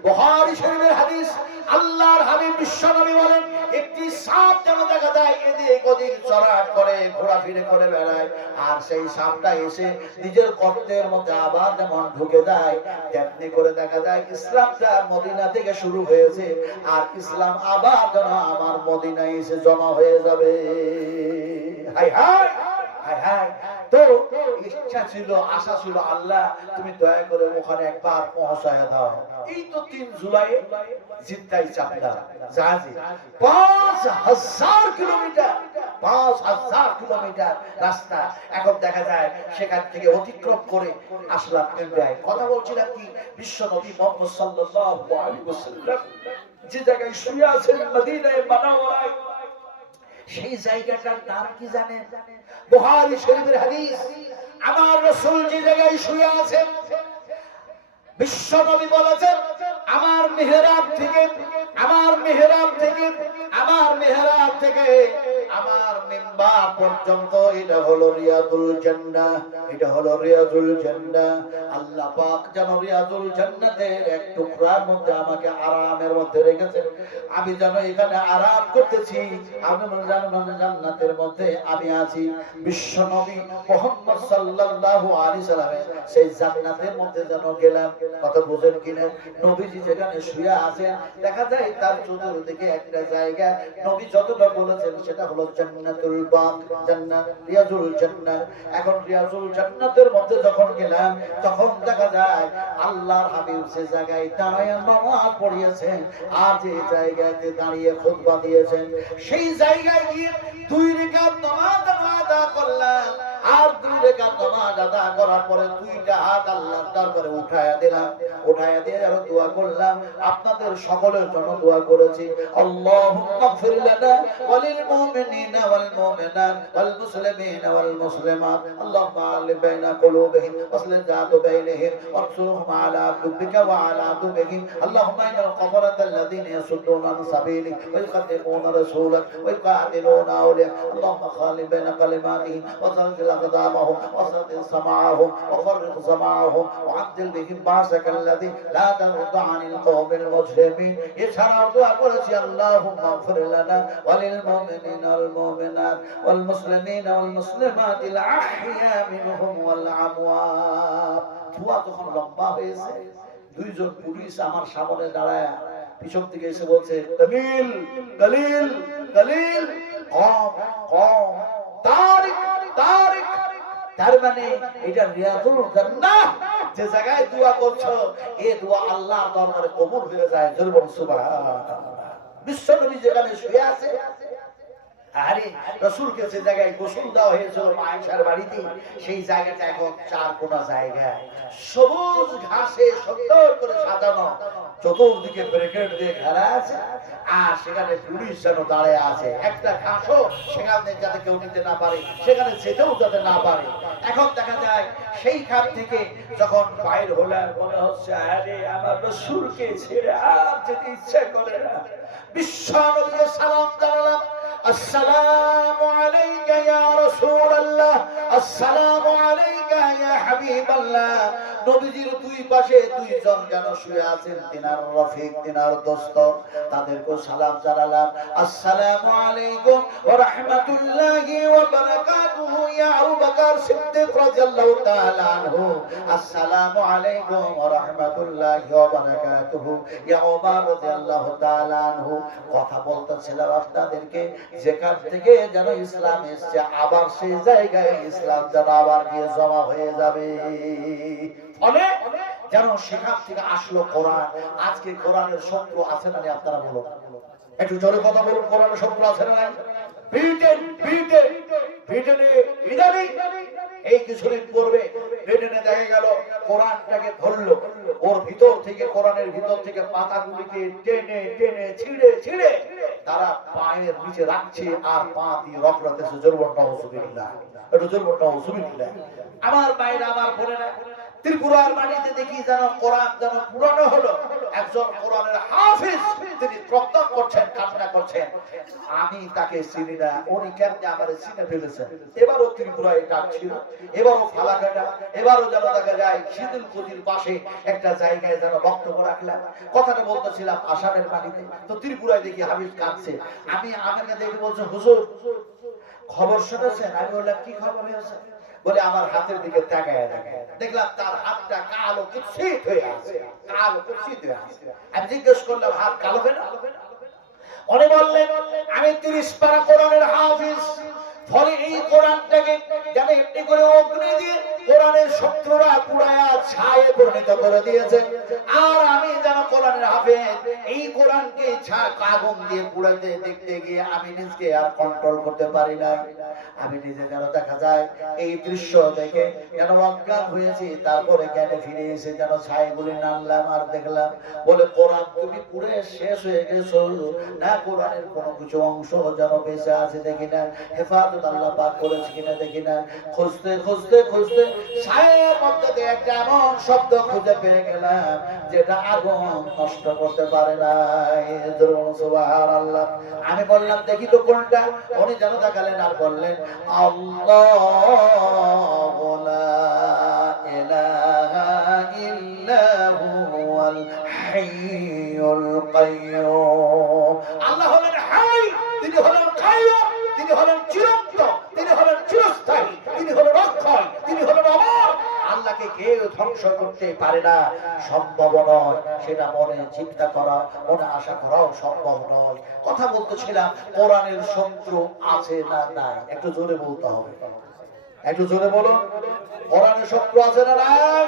বুখারী শরীফের হাদিস, আল্লাহর হাবিব বিশ্ব নবী বলেন, একটি সাপ যেন দেখা যায় এদিক ওদিক চড়াট করে ঘোরাফিরে করে বেড়ায়, আর সেই সাপটা এসে নিজের গর্তের মধ্যে আবার যেমন ঢুকে যায়, তেমনি করে দেখা যায় ইসলামটা মদিনা থেকে শুরু হয়েছে, আর ইসলাম আবার যেন আমার মদিনায় এসে জমা হয়ে যাবে। High high high high. তো ইচ্ছা ছিল, আশা ছিল, আল্লাহ তুমি দয়া করে ওখানে একবার পৌঁছায় দাও। এই তো 3 জুলাই জিদ্দায় চাপলাম জাহাজে, 5000 কিলোমিটার, 5000 কিলোমিটার রাস্তা। এখন দেখা যায় সেখান থেকে অতিক্রম করে আসলাম ইন্ডিয়ায়। কথা বলছিলাম কি, বিশ্ব নবী মুহাম্মদ সাল্লাল্লাহু আলাইহি ওয়াসাল্লাম যে জায়গায় শুয়ে আছেন মদিনায়ে মুনাওয়ারায়, সেই জায়গাটার নাম কি জানেন? বুখারী শরীফের হাদিস, আমার রাসূল যে জায়গায় শুয়ে আছেন বিশ্ব নবী বলেছেন, আমার মিহরাব থেকে, আমার মিহরাব থেকে, আমার মিহরাব থেকে আমার মিম্বার পর্যন্ত এটা হলো রিয়াদুল জান্নাহ, এটা হলো রিয়াদুল জান্নাহ। আল্লাহ পাক যেন রিয়াদুল জান্নাতের এক টুকরার মধ্যে আমাকে আরামের মধ্যে রেখেছেন। আমি যেন এখানে আরাম করতেছি, আমি জান্নাতের মধ্যে আমি আছি। বিশ্ব নবী মুহাম্মদ সাল্লাল্লাহু আলাইহি সাল্লামের সেই জান্নাতের মধ্যে যেন গেলাম। কথা বুঝেন কিনা? নবীজি যেখানে শুয়ে আছেন দেখা যায় তার চতুর্দিকে একটা জায়গা, নবী যতটা বলেছেন সেটা হলো জান্নাতুল বাক, জান্নাত, রিয়াজুল জান্নাত। এখন রিয়াজুল জান্নাতের মধ্যে যখন গেলাম তখন দেখা যায় আল্লাহর হাবিব সে জায়গায় দাঁড়িয়ে নামাজ পড়িয়েছেন, আর যে জায়গাতে দাঁড়িয়ে খুতবা দিয়েছেন সেই জায়গায় গিয়ে 2 রাকাত নামাজ আদা করলাম। আর 2 রাকাত নামাজ আদায় করার পরে 2টা হাত আল্লাহর দরবারে উঠায়া দিলাম, উঠায়া দিয়ে আরো দোয়া করলাম। আপনাদের সকলের জন্য দোয়া করেছি, আল্লাহুম্মা গফির লানা ওয়া লিল মুমিনিনা ওয়াল মুমিনাত ওয়াল মুসলিমিনা ওয়াল মুসলিমাত, আল্লাহুম্মা আলিফ বাইনা কুলুবিহিম ওয়াসলিহ যাত বাইনহিম ওয়ানসুরহুম আলা আদুবিকা ওয়া আলা আদুবিহিম, আল্লাহুম্মা ইন্নাল কাফারাতা আল্লাযীনা ইয়াসুদ্দুনা আন সাবিলিক ওয়া ইউকাদ্দিমুনা রাসূলাক ওয়া ইউকাতিলুনা আওলিয়াক, আল্লাহুম্মা খালিফ বাইনা কালিমাতিহিম ওয়া যালজিল আকদামাহুম ওয়া সাদ্দিদ সামাআহুম ওয়া ফাররিক সামাআহুম ওয়া আদল বিহিম বাসাকা আল্লাযী লা তারুদ্দু আনিল কওমিল মুজরিমিন। এছাড়াও দোয়া করেছি, আল্লাহুম্মা গফির লানা ওয়া লিল মুমিনিনা ওয়াল মুমিনাত ওয়াল মুসলিমিনা ওয়াল মুসলিমাতিল আহইয়া মিনহুম ওয়াল আমওয়াত। দোয়া যখন লম্বা হয়েছে, 2জন পুলিশ আমার সামনে দাঁড়ায় পিছন থেকে এসে বলছে, দলিল দলিল দলিল, কম কম, তারিক তারিক। তার মানে এটা রিয়াজুল জান্নাহ, যে জায়গায় দোয়া করছো এই দোয়া আল্লাহর দরবারে কবুল হয়ে যায়। জোরে বলুন সুবহানাল্লাহ। বিশ্বনবী যেখানে শুয়ে আছে, আরে রাসূলকে যে জায়গায় গোসল দেওয়া হয়েছিল আয়েশার বাড়িতে, সেই জায়গাটা এখন 4 কোনা জায়গা, সবুজ ঘাসে সুন্দর করে সাজানো, চতুর্দিকে ব্যারিকেড দিয়ে ঘেরা আছে, আর সেখানে পুলিশ যেন দাঁড়িয়ে আছে। একটা ঘাসও সেখানে যাতে কেউ নিতে না পারে, সেখানে যেতেও যাতে না পারে। এখন দেখা যায় সেই খাত থেকে যখন বাইর হলাম, মনে হচ্ছে আরে আমার রাসূলকে ছেড়ে আর যেতে ইচ্ছা করে না। বিশ্বনবীকে সালাম জানালাম, আসসালামু আলাইকা ইয়া রাসূলুল্লাহ, আসসালামু আলাইকা ইয়া হাবিবাল্লাহ। নবীজির 2 পাশে 2জন যেন শুয়ে আছেন, তিনার রফিক, তিনার দোস্ত, তাদেরকে সালাম জানালাম, আসসালামু আলাইকুম ওয়া রাহমাতুল্লাহি ওয়া বারাকাতুহু ইয়া আবু বকর সিদ্দিক রাদিয়াল্লাহু তাআলা আনহু, আসসালামু আলাইকুম ওয়া রাহমাতুল্লাহি ওয়া বারাকাতুহু ইয়া ওমর রাদিয়াল্লাহু তাআলা আনহু। কথা বলতেছিলাম আপনাদেরকে, যেখান থেকে যেন ইসলাম এসেছে, আবার সেই জায়গায় ইসলাম যেন আবার গিয়ে জমা হয়ে যাবে। ফলে যেন সেখান থেকে আসলো কোরআন। আজকে কোরআনের শত্রু আছে না? আপনারা বলুন, একটু জোরে কথা বলুন, কোরআনের শত্রু আছে না? ব্রিটেনে ইদানিং এই কিছুদিন পূর্বে ব্রিটেনে দেখা গেল কোরআনটাকে ধরলো, ওর ভিতর থেকে, কোরআনের ভিতর থেকে পাতাগুলিকে টেনে টেনে ছিঁড়ে ছিঁড়ে তারা পায়ের নিচে রাখছে, আর পা দিয়ে রগড়াতেছে। জোরবন নাউজুবিল্লাহ, একটু জোরবন নাউজুবিল্লাহ। আমার মায়েরা, আমার বোনেরা, ত্রিপুরার মাটিতে দেখি যেন কোরআন যেন পুরানো হলো। একজন কোরআনের হাফিজ, তিনি প্রত্যাগ করছেন, কান্না করছেন, আমি তাকে চিনি না, উনি কেমনে আমারে চিনে ফেলেছেন। এবারও ত্রিপুরায় ডাক ছিল, এবারও ফালাকাটা, এবারও যেন দেখা যায় শীতলকুচির পাশে একটা জায়গায় যেন বক্তব্য রাখলাম। কথাটা বলতেছিলাম আসামের মাটিতে, তো ত্রিপুরায় দেখি হাফিজ কাঁদছে। আমাকে দেখে বলছে, হুজুর খবর শুনেছেন? আমি বললাম, কি খবর হয়েছে? বলে আমার হাতের দিকে তাকায় তাকায় দেখলাম তার হাতটা কালো কুৎসিত হয়ে আছে, কালো কুৎসিত হয়ে আছে। আমি জিজ্ঞেস করলাম, হাত কালো কেন? উনি বললেন, আমি 30 পারা কোরআনের হাফিজ, ফলে এই কোরআনটাকে যেন এমনি করে অগ্নি দিয়ে কোরআনের শত্রুরা পুরায়া ছায়ে পরিণত করে দিয়েছে। আর আমি যেন কোরআনের হাফেজ, এই কোরআনকে আগুন দিয়ে পুড়াতে দেখতে গিয়ে আমি নিজকে আর কন্ট্রোল করতে পারি না। আমি নিজে যেন দেখা যায় এই দৃশ্য দেখে যেন অজ্ঞান হয়েছি। তারপরে জ্ঞানে ফিরে এসে যেন ছাইগুলি নামলাম, আর দেখলাম বলে, কোরআন তুমি পুড়ে শেষ হয়ে গেছো না, কোরআনের কোনো কিছু অংশ যেন বেঁচে আছে দেখি না, হেফাজত আল্লাহ পাক করেছে কিনা দেখি না। খুঁজতে খুঁজতে খুঁজতে ছায়ের মধ্যে দিয়ে একটা এমন শব্দ খুঁজে পেয়ে গেলাম যেটা আগুন নষ্ট করতে পারে না। সুবহানাল্লাহ। আমি বললাম, দেখি তো কোনটা? উনি যেন দেখালেন আর বললেন, আল্লাহু লা ইলাহা ইল্লা হুয়াল হাইয়ুল কাইয়্যুম। আল্লাহ হলেন হাই, তিনি হলেন কাইয়্যুম, তিনি হলেন চিরন্ত, তিনি হলেন চিরস্থায়ী, তিনি হলেন অক্ষয়, তিনি হলেন অমর। আল্লাহকে কেউ ধ্বংস করতে পারে না, সম্ভব নয়। সেটা মনে চিন্তা করা, মনে আশা করাও সম্ভব নয়। কথা বলতেছিলাম, কোরআনের শত্রু আছে না নাই? একটু জোরে বলতে হবে, একটু জোরে বলুন, কোরআনের শত্রু আছে না নাই?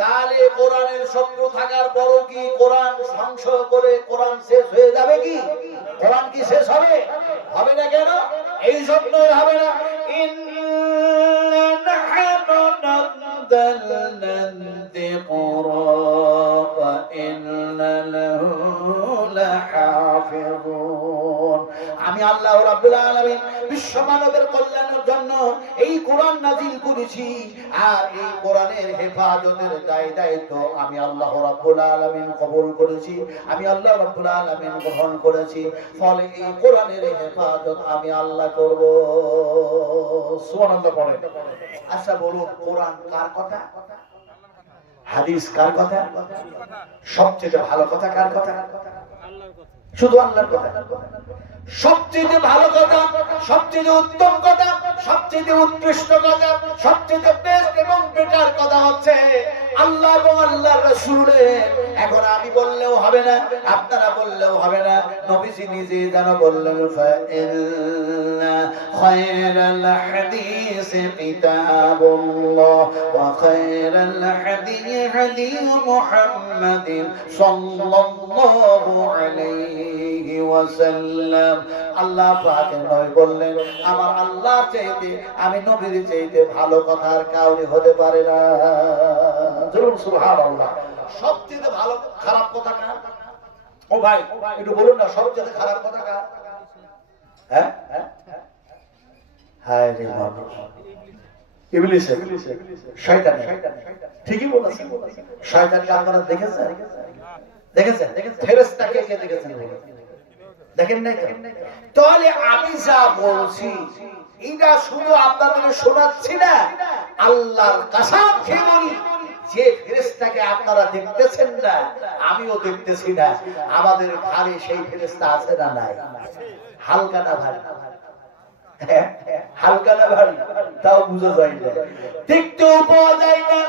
তাহলে কোরআনের শত্রু থাকার পরও কি কোরআন ধ্বংস করে কোরআন শেষ হয়ে যাবে কি? কোরআন কি শেষ হবে? হবে না কেন? এই জন্যই হবে না। ইন্না نزلنا الذكر وإن له لحافظون আমি আল্লাহ রাব্বুল আলামিন বিশ্ব মানবের কল্যাণের জন্য এই কোরআন নাযিল করেছি আর এই কোরআনের হেফাজতের দায়িত্ব আমি আল্লাহ রাব্বুল আলামিন কবুল করেছি আমি আল্লাহ রাব্বুল আলামিন গ্রহণ করেছি ফলে এই কোরআনের হেফাজত আমি আল্লাহ করব সুবহানাল্লাহ পড়েন আচ্ছা বলুন কোরআন কার কথা হাদিস কার কথা সবচেয়ে ভালো কথা কার কথা শুধু আল্লাহর কথা সবচেয়ে ভালো কথা সবচেয়ে উত্তম কথা সবচেয়ে উৎকৃষ্ট কথা সবচেয়ে বেস্ট এবং বেটার কথা হচ্ছে আল্লাহ এবং আল্লাহর রাসূলের এখন আমি বললেও হবে না আপনারা বললেও হবে না নবীজি নিজে যেন বললেন ফাইন্না খায়রাল হাদিস কিতাবুল্লাহ ওয়া খায়রাল হাদিস হাদিস মুহাম্মাদিন সাল্লাল্লাহু আলাইহি ওয়াসাল্লাম আল্লাহ পাকের নবী বললেন আমার আল্লাহর চাইতে আমি নবীর চাইতে ভালো কথা আর কাউরে হতে পারে না জোরে সুবহানাল্লাহ সবচেয়ে ভালো খারাপ কথা কার ও ভাই একটু বলুন না সবচেয়ে খারাপ কথা কার হ্যাঁ হায় রে মানুষ ইবলিস শয়তান ঠিকই বলেছেন শয়তানকে আপনারা দেখেছেন ফেরেশতাকে কে দেখেছেন দেখেন নাই তাহলে আমি যা বলছি এটা শুধু আপনাদের শোনাচ্ছি না আল্লাহর কসম খেয়ে বলি যে ফেরেশতাকে আপনারা দেখতেছেন না আমিও দেখতেছি না আমাদের ঘরে সেই ফেরেশতা আছে না নাই হালকা না ভারী হালকা না ভারী তাও বুঝা যায় না দেখতেও পাওয়া যায় না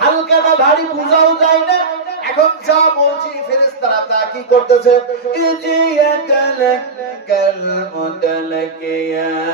হালকা না ভারী বুঝাও যায় না এখন যা বলছি ফেরেশতারা তা কি করতেছে ইজিয়াতালাকাল মুতালাকিয়ান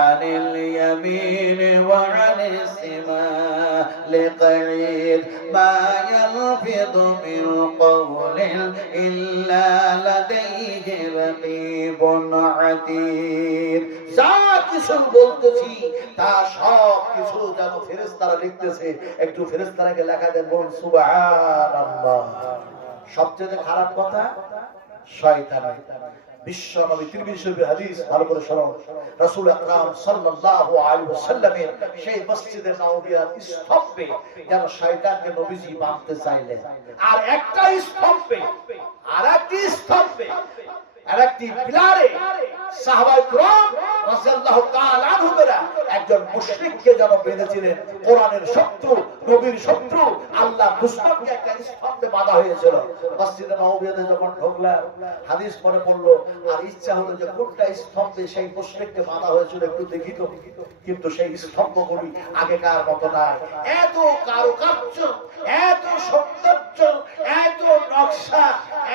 আনিল ইয়ামিন ওয়া আনিস শিমালি কাঈদ মা ইয়ালফিযু মিন কওলিন ইল্লা লাদাইহি রাকীবুন আতীদ যা কিছু বলতেছি তা সব কিছু যেন ফেরেশতারা লিখতেছে একটু ফেরেশতারাকে লেখা দেন বলুন সুবহানাল্লাহ সবচেয়ে খারাপ কথা শয়তান বিশ্ব নবী তিরমিজি শরীফের হাদিস ভালো করে শুনুন রাসূল আকরাম সাল্লাল্লাহু আলাইহি ওয়াসাল্লামের সেই মসজিদে নববিয়ার স্তম্ভে যেন শয়তানকে নবীজি বাঁধতে চাইলেন আর একটা স্তম্ভে আরেকটি পিলারে সাহাবায়ে কেরাম রাদিয়াল্লাহু তাআলা আনহুরা একজন মুশরিককে যেন বেঁধেছিলেন কোরআনের শত্রু নবীর শত্রু আল্লাহর দুশমনকে একটা স্তম্ভে বাঁধা হয়েছিল মসজিদে নববিয়াতে যখন ঢুকলাম হাদিস পড়ে পড়লো আর ইচ্ছা হলো যে কোনটা স্তম্ভে সেই মুশরিককে বাঁধা হয়েছিল একটু দেখি তো কিন্তু সেই স্তম্ভগুলি আগেকার মতো নাই এত কারুকার্য এত সৌন্দর্য এত নকশা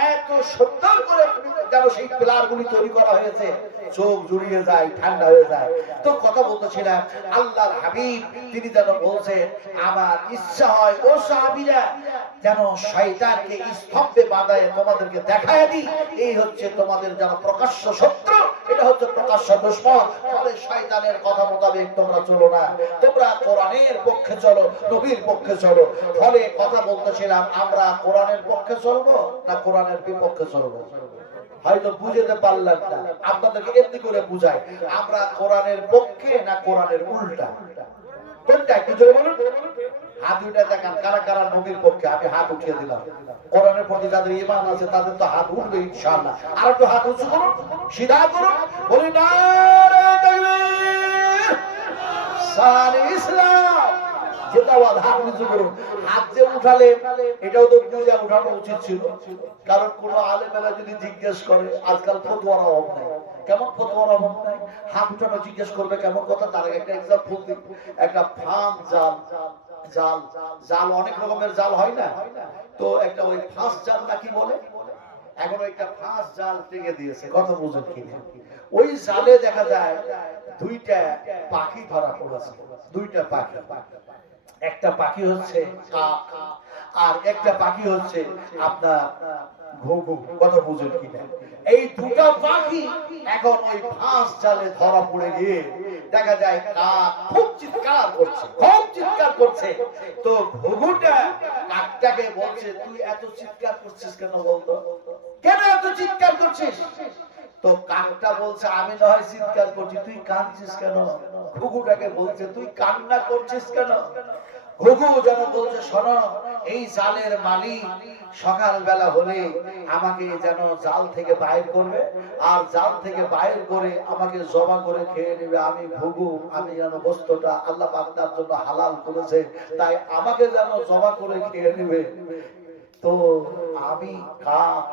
এত সুন্দর করে যেন সেই পিলারগুলি তৈরি করা হয়েছে চোখ জুড়িয়ে যায় ঠান্ডা হয়ে যায় তো কথা বলতেছিলাম আল্লাহর হাবিব তিনি যেন বলছেন আমার ইচ্ছা হয় ও সাহাবীরা যেন শয়তানকে স্তম্ভে বাঁধায় তোমাদেরকে দেখায় দিই এই হচ্ছে তোমাদের যেন প্রকাশ্য শত্রু এটা হচ্ছে প্রকাশ্য দুশমন ফলে শয়তানের কথা মোতাবেক তোমরা চলো না তোমরা কোরআনের পক্ষে চলো নবীর পক্ষে চলো ফলে কথা বলতেছিলাম আমরা কোরআনের পক্ষে চলবো না কোরআনের বিপক্ষে চলবো হয়তো বুঝতে পারলাম না আপনাদেরকে এমনি করে বুঝাই আমরা কোরআনের পক্ষে না কোরআনের উল্টা কোনটা একটু জোরে বলুন হাত দুইটা দেখান কারা কারা নবীর পক্ষে আমি হাত উঠিয়ে দিলাম কোরআনের প্রতি যাদের ঈমান আছে তাদের তো হাত উঠবে ইনশাআল্লাহ আর একটু হাত উঁচু করুন সিধা করুন বলি নারে তাকবীর সারে ইসলাম জিন্দাবাদ হাত উঁচু করুন হাত যে উঠালে এটাও তো বুঝে উঠানো উচিত ছিল কারণ কোন আলেমেরা যদি জিজ্ঞেস করে আজকাল ফতোয়ার অভাব নাই কেমন ফতোয়ার অভাব নাই হাত উঠানো জিজ্ঞেস করবে কেমন কথা তার একটা এক্সাম্পল দিই একটা ফার্ম জাল জাল অনেক রকমের জাল হয় না তো একটা ওই ফাঁস জাল নাকি বলে এখন একটা ফাঁস জাল টেকে দিয়েছে কত বুঝুন কি ওই জালে দেখা যায় দুইটা পাখি ধরা পড়েছে দুইটা পাখি একটা পাখি হচ্ছে কাক আর একটা পাখি হচ্ছে আপনার ঘুঘু, কথা বুঝেন কিনা? এই দুটা পাখি এখন ওই ফাঁস জালে ধরা পড়ে গিয়ে দেখা যায় কাক খুব চিৎকার করছে, খুব চিৎকার করছে। তো ঘুঘুটা কাকটাকে বলছে, তুই এত চিৎকার করছিস কেন বলতো, কেন এত চিৎকার করছিস? তো কাকটা বলছে, আমি না হয় চিৎকার করছি, তুই কাঁদছিস কেন? ঘুঘুটাকে বলছে, তুই কান্না করছিস কেন? ঘুঘু যেন বলছে, শোনো, এই জালের মালিক সকালবেলা হলে আমাকে যেন জাল থেকে বাইর করবে, আর জাল থেকে বাইর করে আমাকে জবা করে খেয়ে নেবে। আমি ঘুঘু, আমি যেন বস্তুটা আল্লাহ পাক তার জন্য হালাল করেছে, তাই আমাকে যেন জবা করে খেয়ে নেবে। তো আমি কাক,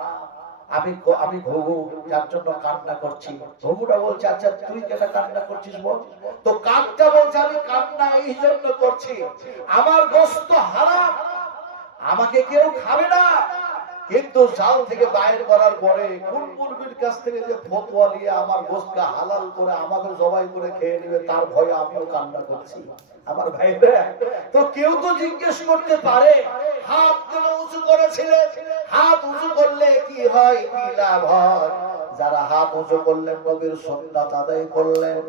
আমি ঘুঘু, যার জন্য কান্না করছি। ঘুঘুটা বলছে, আচ্ছা তুই কেন কান্না করছিস বল? তো কাকটা বলছে, আমি কান্না এই জন্য করছি, আমার গোশত হারাম, আমাকে কেউ খাবে না। কিন্তু জাল থেকে বাইর করার পরে কোন মুরগির কাছ থেকে যে ফতোয়া নিয়ে আমার গোশতকে হালাল করে আমাকে জবাই করে খেয়ে নেবে, তার ভয়ে আমিও কান্না করছি। আমার ভাইরা, তো কেউ তো জিজ্ঞেস করতে পারে, হাত কেন উঁচু করেছিলেন? হাত উঁচু করলে কি হয়, কি লাভ হয়? যারা হাত উঁচু করলেন নবীর সুন্নাত আদায় করলেন,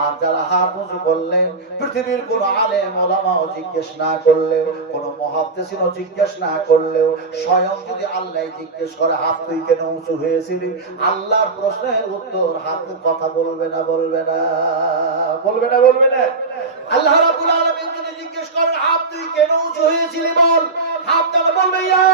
আর যারা হাত উঁচু করলেন পৃথিবীর কোন আলেম ওলামাও জিজ্ঞেস না করলেও, কোন মুহাদ্দিসিনও জিজ্ঞেস না করলেও, স্বয়ং যদি আল্লাহ জিজ্ঞেস করে, হাত তুই কেন উঁচু হয়েছিলি, আল্লাহর প্রশ্নের উত্তর হাত কথা বলবে না, বলবে না, বলবে না, বলবে না। আল্লাহ রাব্বুল আলামিন যদি জিজ্ঞেস করেন, হাত তুই কেন উঁচু হয়েছিলি বল, হাত তারা বলবে, ইয়া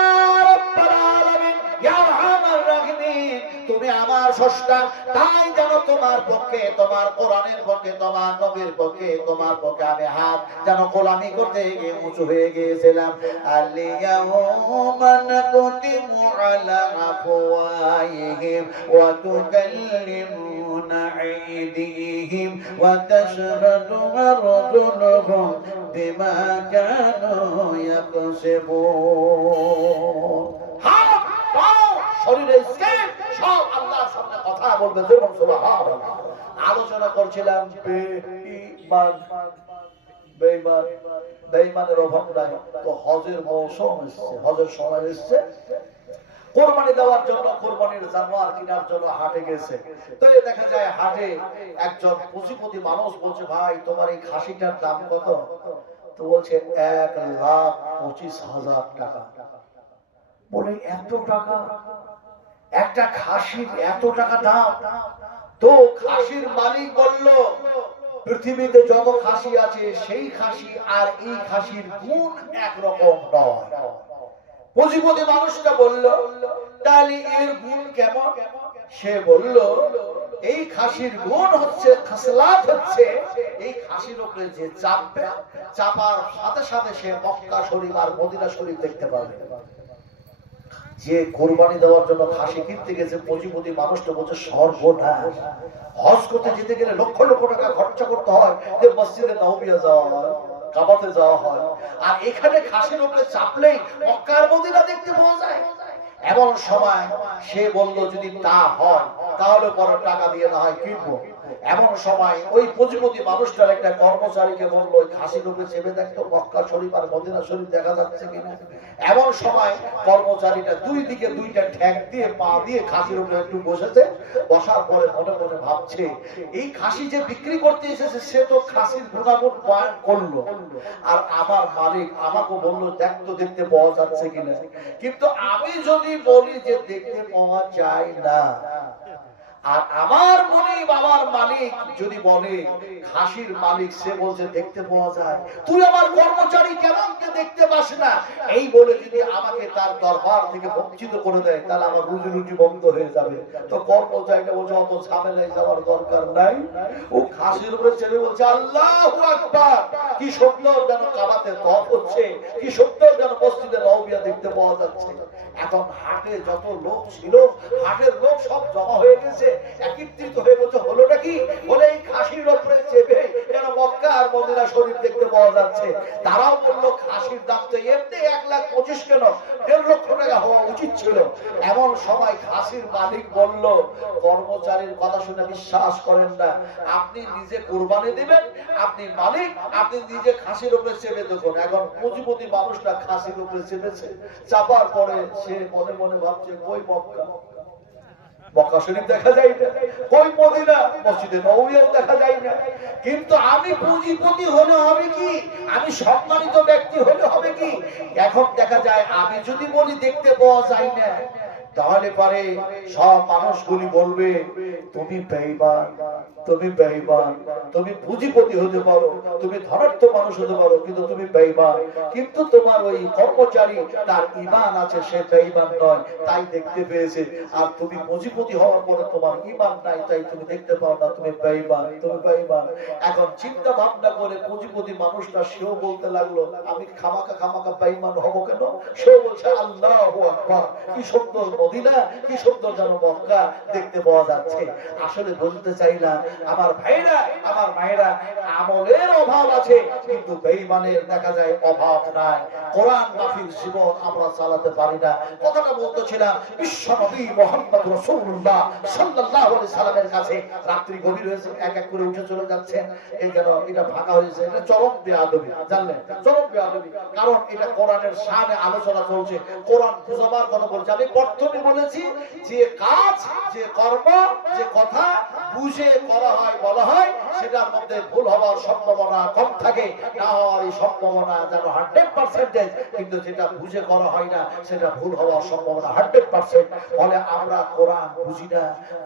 রাব্বুল আলামিন, ইয়া আরহামার রাহিমিন, তুমি আমার স্রষ্টা, তাই যেন তোমার পক্ষে, তোমার কোরআনের পক্ষে, তোমার নবীর পক্ষে, তোমার পক্ষে আমি হাত যেন গোলামি করতে গিয়ে উঁচু হয়ে গিয়েছিলাম। আল-ইয়াওমা নাকতিমু আলা আফওয়াহিহিম ওয়া তুকাল্লিমুনা আইদিহিম ওয়া তাশহাদু আরজুলুহুম বিমা কানু ইয়াকসিবুন। শরীরের স্কেল সব আল্লাহর সামনে কথা বলবে, যেমন সুবহানাল্লাহ। আলোচনা করছিলাম বেঈমানের অভাব নাই। তো হজের মৌসুম এসেছে, হজের সময় এসেছে, কোরবানি দেওয়ার জন্য, কোরবানির জানোয়ার কেনার জন্য হাটে গেছে। তো দেখা যায় হাটে একজন পুঁজিপতি মানুষ বলছে, ভাই তোমার এই খাসিটার দাম কত? তো বলছে 1,25,000 টাকা। বলে এত টাকা? একটা খাসির এত টাকা দাম? তো খাসির মালিক বলল, পৃথিবীতে যত খাসি আছে সেই খাসি আর এই খাসির গুণ একরকম নয়। পুঁজিপতি মানুষটা বলল, তাহলে এর গুণ কেমন? সে বলল, এই খাসির গুণ হচ্ছে, খাসলাত হচ্ছে, এই খাসির উপরে যে চাপবে, চাপার সাথে সাথে সে মক্কা শরীফ আর মদিনা শরীফ দেখতে পাবে। যে কোরবানি দেওয়ার জন্য খাসি কিনতে গেছে, পুঁজিপতি মানুষটা বলছে, সর্বনাশ, হজ করতে যেতে গেলে লক্ষ লক্ষ টাকা খরচা করতে হয়, যে মসজিদে নববিয়া যাওয়া হয়, কাবাতে যাওয়া হয়, আর এখানে খাসির উপরে চাপলেই মক্কার মদিনা দেখতে পাওয়া যায়। এমন সময় সে বলল, যদি তা হয় তাহলে পরে টাকা দিয়ে না হয় কিনবো। এমন সময় ওই পুঁজিপতি মানুষটার একটা কর্মচারীকে বললো, ওই খাসির উপরে চেপে দেখতো মক্কা শরীফ আর মদিনা শরীফ দেখা যাচ্ছে কিনা। এমন সময় কর্মচারীটা দুই দিকে দুইটা ঠ্যাং দিয়ে পা দিয়ে খাসির উপরে একটু বসেছে, বসার পরে মনে মনে ভাবছে, এই খাসি যে বিক্রি করতে এসেছে সে তো খাসির গুণাগুণ বয়ান করলো, আর আমার মালিক আমাকে বললো দেখ তো দেখতে পাওয়া যাচ্ছে কিনা। কিন্তু আমি যদি বলি যে দেখতে পাওয়া যায় না, আর আমার মনিব আমার মালিক যদি বলে খাসির মালিক, সে বলছে দেখতে পাওয়া যায়, তুই আমার কর্মচারী কেমন দেখতে পাস না, এই বলে যদি আমাকে তার দরবার থেকে বঞ্চিত করে দেয়, তাহলে আমার রুজি রুটি বন্ধ হয়ে যাবে। তো কর্মচারীটা বলছে, অত ঝামেলায় যাওয়ার দরকার নাই। ও খাসির উপরে চেপে বলছে, আল্লাহু আকবার, কি সুন্দর যেন কাবাতে তওয়াফ হচ্ছে, কি সুন্দর যেন মসজিদে নববিয়া দেখতে পাওয়া যাচ্ছে। এখন হাটে যত লোক ছিল, হাটের লোক সব জমা হয়ে গেছে, একত্রিত হয়ে বলছে, হলোটা কি? বলে এই খাসির উপরে চেপে যেন মক্কা মক্কার মদিনা শরীফ দেখতে পাওয়া যাচ্ছে, তারাও বললো খাসির দাম তো এমনি 1,25,000 কেন, 1.5 লক্ষ টাকা হওয়া উচিত ছিল। এমন সময় খাসির মালিক বলল, কর্মচারীর কথা শুনে বিশ্বাস করেন না, আপনি নিজে কোরবানি দিবেন, আপনি মালিক, আপনি নিজে খাসির উপরে চেপে দেখুন। এখন পুঁজিপতি মানুষটা খাসির উপরে চেপেছে, চাপার পরে সে মনে মনে ভাবছে, কই মক্কা, মক্কা শরীফ দেখা যায় না, কই মদিনা, মসজিদে নববীও দেখা যায় না। কিন্তু আমি পুঁজিপতি হলে হবে কি, আমি সম্মানিত ব্যক্তি হলে হবে কি, এখন দেখা যায় আমি যদি বলি দেখতে পাওয়া যায় না, তাহলে পারে সব মানুষগুলি বলবে তুমি বেঈমান, তুমি বেঈমান, তুমি পুঁজিপতি হতে পারো, তুমি ধনাঢ্য মানুষ হতে পারো, কিন্তু তুমি বেঈমান। কিন্তু তোমার ওই কর্মচারী তার ঈমান আছে, সে বেঈমান নয়, তাই দেখতে পেয়েছে। আর তুমি পুঁজিপতি হওয়ার পরে তোমার ঈমান নাই, তাই তুমি দেখতে পাও না, তুমি বেঈমান, তুমি বেঈমান। এখন চিন্তা ভাবনা করে পুঁজিপতি মানুষটা সেও বলতে লাগলো, আমি খামাকা বেঈমান হব কেন? সেও বলছে আল্লাহু আকবার, কি সুন্দর মদিনা, কি সুন্দর যেন মক্কা দেখতে পাওয়া যাচ্ছে। আসলে বলতে চাইলাম আমার ভাইরা, আমার মায়েরা, আমলের অভাব আছে কিন্তু বেঈমানের দেখা যায় অভাব নাই। কোরআন মাফিক জীবন আমরা চালাতে পারি না। কথাটা বলতেছিলাম বিশ্বনবী মুহাম্মদ রাসূলুল্লাহ সাল্লাল্লাহু আলাইহি সাল্লামের কাছে রাত্রি গভীর হয়েছে, এক এক করে উঠে চলে যাচ্ছেন। এই যেন এটা ফাঁকা হয়েছে, এটা চরম বেয়াদবি, জানলেন, চরম বেয়াদবি। কারণ এটা কোরআনের শানে আলোচনা চলছে, কোরআন বুঝাবার কথা বলছে। আমি প্রথমে বলেছি যে কাজ, যে কর্ম, যে কথা বুঝে করা হয়, বলা হয়, সেটার মধ্যে ভুল হওয়ার সম্ভাবনা কম থাকে, না হওয়ার এই সম্ভাবনা যেন 100%। কিন্তু যেটা বুঝে করা হয় না, সেটা ভুল হওয়ার সম্ভাবনা 100%। ফলে আমরা কোরআন বুঝি না,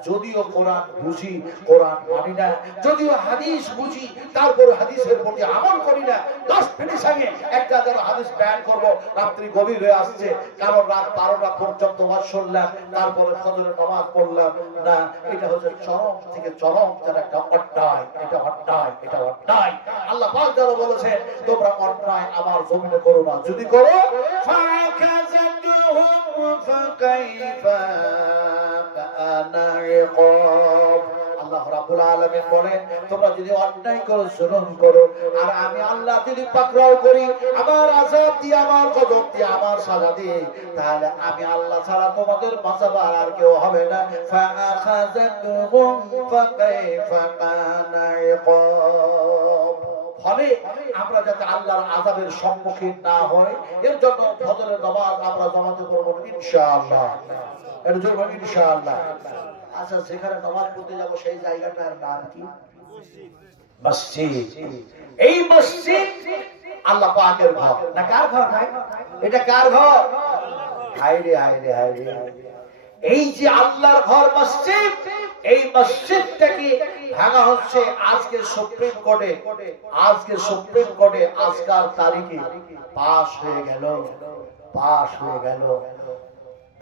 যদিও কোরআন বুঝি, কোরআন মানি না, যদিও হাদিস বুঝি, তারপরে হাদিসের প্রতি আমল করি না। 10 মিনিট আগে একটা যেন হাদিস বয়ান করবো, রাত্রি গভীর হয়ে আসছে, কারণ রাত 12টা পর্যন্ত ওয়াজ শুনলাম, তারপরে ফজরের নামাজ পড়লাম না, এটা হচ্ছে চরম থেকে চরম যেন একটা অন্যায়, এটা অন্যায়, এটা অন্যায়। আল্লাহ পাক যারা বলেছেন তোমরা অন্যায় আমার জমিনে করো না, যদি করো ফাকাযাতুহুম ফাকাইফা কানা ইকাব। আল্লাহ রাব্বুল আলামিন বলেন তোমরা যদি অন্যায় করো, জুলুম করো, আর আমি আল্লাহ যদি পাকড়াও করি, আমার আযাব দিয়ে, আমার গজব দিয়ে, আমার সাজা দিয়ে, তাহলে আমি আল্লাহ ছাড়া তোমাদের বাঁচাবার আর কেউ হবে না। ফাআখাযাতুহুম ফাকাইফা কানা ইকাব। ফলে আমরা যাতে আল্লাহর আযাবের সম্মুখীন না হই, এর জন্য ফজরের নামাজ আমরা জামাতে পড়ব ইনশাআল্লাহ, এর জন্য ইনশাআল্লাহ। আচ্ছা, যেখানে নামাজ পড়তে যাব সেই জায়গাটার নাম কি? মসজিদ। এই মসজিদ আল্লাহ পাকের ঘর না, কার ঘর ভাই? এটা কার ঘর? হায়রে হায়রে হায়রে, এই যে আল্লাহর ঘর মসজিদ, এই মসজিদটাকে ভাঙা হচ্ছে আজকে সুপ্রিম কোর্টে। আজকে সুপ্রিম কোর্টে আজকাল তারিখে পাশ হয়ে গেল, পাশ হয়ে গেল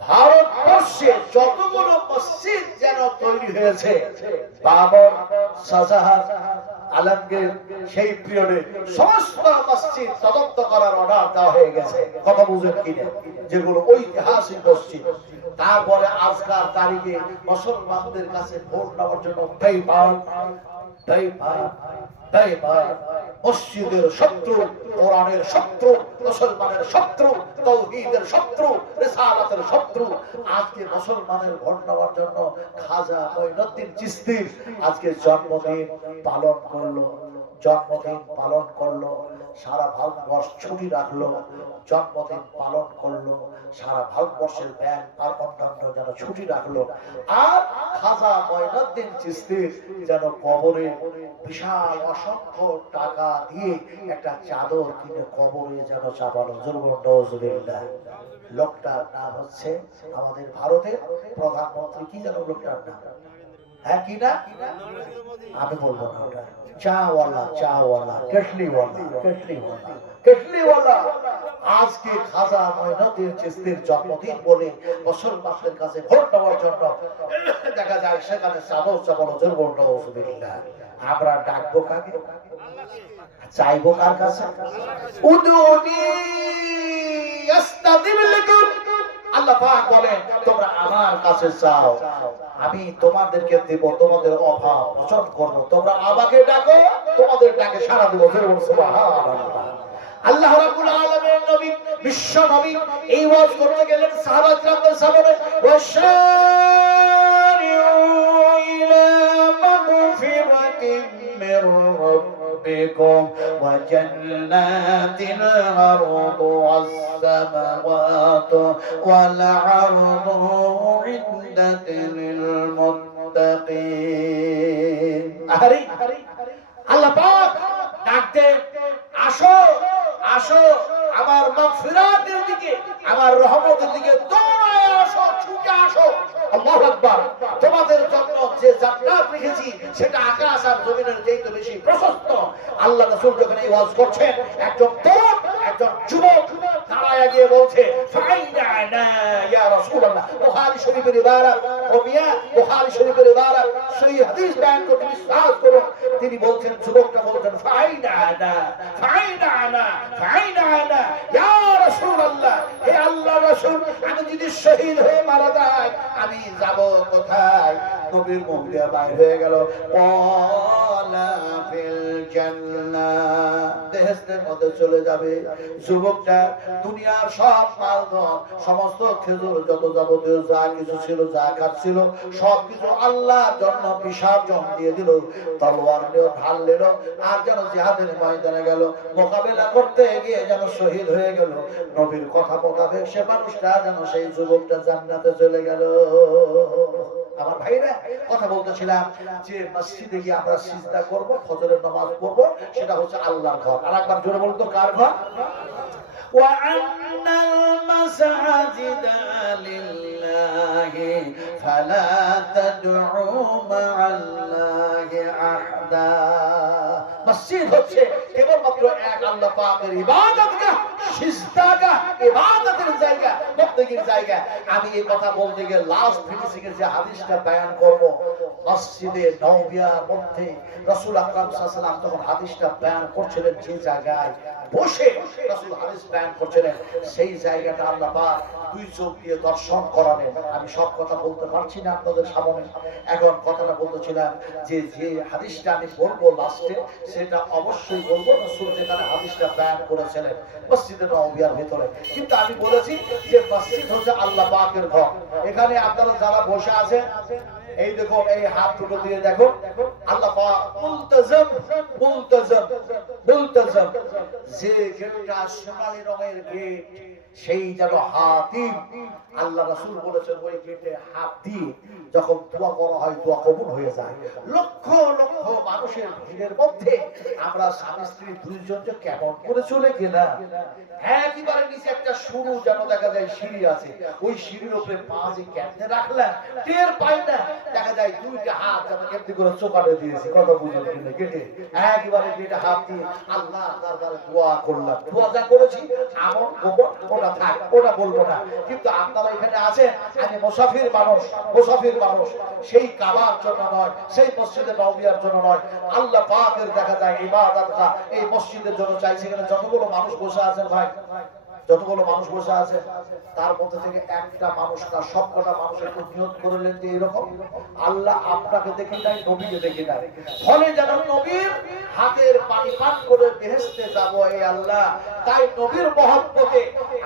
ভারতবর্ষে যতগুলো মসজিদ যেন তৈরি হয়েছে, বাবর, শাহজাহান, আলমগীর সেই পিরিয়ডে সমস্ত মসজিদ তদন্ত করার অর্ডার দেওয়া হয়ে গেছে। কথা বুঝেন কিনা? যেগুলো ঐতিহাসিক মসজিদ। তারপরে আজকাল তারিখে মুসলমানদের কাছে ভোট নেওয়ার জন্য মসজিদের শত্রু, কোরআনের শত্রু, মুসলমানের শত্রু, তাওহীদের শত্রু, রিসালাতের শত্রু। আজকে মুসলমানের ভোট নেওয়ার জন্য খাজা মঈনুদ্দিন চিশতির আজকে জন্মদিন পালন করলো, জন্মদিন পালন করলো, সারা ভারতবর্ষ ছুটি রাখলো, জন্মদিন পালন করলো, সারা ভারতবর্ষের ব্যাংক আর অন্যান্য যেন ছুটি রাখলো। আর খাজা মঈনুদ্দিন চিশতি যেন কবরে বিশাল অসংখ্য টাকা দিয়ে একটা চাদর কিনে কবরে যেন চাপানো। নওজুবিল্লাহ। লোকটার নাম হচ্ছে আমাদের ভারতের প্রধানমন্ত্রী, কি যেন লোকটার নাম? হ্যাঁ, কি না? আমি বলবো না, ওটা চাওয়ালা, চাওয়ালা, কেটলিওয়ালা, কেটলিওয়ালা, কেটলিওয়ালা। আজকে খাজা মঈনুদ্দিন চিশতির জন্মদিন বলে মুসলমানদের কাছে ভোট নেওয়ার জন্য দেখা যায় সেখানে চাদর চাপানো। নওজুবিল্লাহ। আমরা ডাকবো কাকে? চাইবো কার কাছে? উদুনি আস্তাজিব লাকুম। আল্লাহ পাক বলেন তোমরা আমার কাছে চাও, আমি তোমাদেরকে দেব, তোমাদের অভাব মোচন করব। তোমরা আমাকে ডাকো, তোমাদের ডাকে সাড়া দেব। সুবহানাল্লাহ। আল্লাহ রাব্বুল আলামিন নবী, বিশ্ব নবী এই ওয়াজ করতে গেলেন সাহাবা কিরামদের সামনে, ওয়াশারিউ ইলা মাগফিরাতিন মির রাব্বিকুম ওয়া জান্নাতিন আরদুহাস সামাওয়াতু ওয়াল আরদু উইদ্দাত লিল মুত্তাকিন। আরে আল্লাহ পাক ডাকতেন, আসো আসো আমার মাগফিরাতের দিকে, আমার রহমতের দিকে দৌড়ায় আসো, ছুটে আসো। আল্লাহু আকবার। তোমাদের জন্য যে জান্নাত রেখেছি সেটা আকাশ আর জমিনের চাইতে বেশি প্রশস্ত। আল্লাহ রাসূল যখন এই ওয়াজ করছেন, একজন তরুণ, একজন যুবক দাঁড়ায় গিয়ে বলছে, ফাইনা ইয়া রাসূলুল্লাহ। বুখারী শরীফের ইবারত, ও মিয়া বুখারী শরীফের ইবারত, সেই হাদিস বয়ান করতে বিশ্বাস করুন। তিনি বলছেন, যুবকটা বলছেন, ফাইনা ফাইনা ফাইনা ইয়া রাসূলুল্লাহ, হে আল্লাহর রাসূল, আমি যদি শহীদ হয়ে মারা যাই আমি যাব কোথায়? নবীর মুখ দিয়ে বাইর হয়ে গেল, ওয়ালা ফিল জান্নাহ, বেহেশতের মধ্যে চলে যাবে। যুবকটা দুনিয়ার সব মালধন, সমস্ত খেজুর, যত যাবতীয় যা কিছু ছিল, যা খাচ্ছিল, সবকিছু আল্লাহর জন্য বিসর্জন দিয়ে দিল। তলোয়ার নিয়ে ঢাল নিল, আর যেন জিহাদের ময়দানে গেল, মোকাবেলা করতে গিয়ে যেন শহীদ হয়ে গেল। নবীর কথা মোতাবেক সে মানুষটা যেন, সেই যুবকটা জান্নাতে চলে গেল। আমার ভাইরা, কথা বলতেছিলাম যে মসজিদে গিয়ে আমরা সিজদা করব, ফজরের নামাজ পড়ব, সেটা হচ্ছে আল্লাহর ঘর। আর একবার জোরে বলুন তো, কার ঘর? وَأَنَّ الْمَسَاجِدَ لِلَّهِ فَلَا تَدْعُوا مَعَ اللَّهِ أَحَدًا। মসজিদ হচ্ছে কেবলমাত্র এক আল্লাহ পাকের ইবাদতগাহ, সিজদাগাহ, ইবাদতের জায়গা, বন্দেগীর জায়গা। আমি এই কথা বলতে গিয়ে লাস্ট ফিনিশিং এর যে হাদিসটা বয়ান করব, মসজিদে নববিয়ার মধ্যে রাসূল আকরাম সাল্লাল্লাহু আলাইহি ওয়াসাল্লাম যখন হাদিসটা বয়ান করছিলেন, যে জায়গায় বসে রাসূল হাদিস বয়ান করছিলেন, সেই জায়গাটা আল্লাহ পাক দুই চোখ দিয়ে দর্শন করালেন। আমি সব কথা বলতে পারছি না আপনাদের সামনে। এখন কথাটা বলতেছিলাম যে যে হাদিসটা আমি বলবো লাস্টে, সেটা অবশ্যই বলবো রাসূল যেখানে হাদিসটা বয়ান করেছিলেন মসজিদে নববিয়ার ভিতরে। কিন্তু আমি বলেছি যে মসজিদ হচ্ছে আল্লাহ পাকের ঘর। এখানে আপনারা যারা বসে আছেন, এই দেখো, এই হাত দুটো দিয়ে দেখো, আল্লাহ পাক মুলতাজিম মুলতাজিম মুলতাজিম, যে গেটটা সোনালী রঙের গেট, সেই যেন হাতিম। আল্লাহ রাসূল বলেছেন, ওই গেটে হাত দিয়ে যখন দোয়া করা হয়, দোয়া কবুল হয়ে যায়। লক্ষ লক্ষ মানুষের ভিড়ের মধ্যে আমরা স্বামী স্ত্রী দুইজন যে কেমন করে চলে গেলাম, একেবারে নিচে একটা সরু যেন দেখা যায় সিঁড়ি আছে, ওই সিঁড়ির উপরে পা যে কেমনে রাখলাম টের পাই না। দেখা যায় দুইটা হাত যেন কেমনি করে চোকাটে দিয়েছি, কথা বুঝলেন কিনা? গেটে একেবারে গেটে হাত দিয়ে আল্লাহ দরবারে দোয়া করলাম। দোয়া যা করেছি আমল গোপন, ওটা থাক, ওটা বলবো না। কিন্তু আপনারা এখানে আছেন, আমি মুসাফির মানুষ, মুসাফির মানুষ, সেই কাবার জন্য নয়, সেই মসজিদে নববিয়ার জন্য নয়, আল্লাহ পাকের দেখা যায় ইবাদতটা এই মসজিদের জন্য চাইছে। এখানে যতগুলো মানুষ বসে আছেন ভাই, যতগুলো মানুষ বসে আছে, তার মধ্যে থেকে একটা মানুষ না, সবকটা মানুষ একটু নিয়ত করলেন যে এরকম, আল্লাহ আপনাকে দেখি নাই, নবীকে দেখি নাই, ফলে যেন নবীর হাতের পানি পান করে বেহেশতে যাব। এই আল্লাহ, তাই নবীর মহব্বতে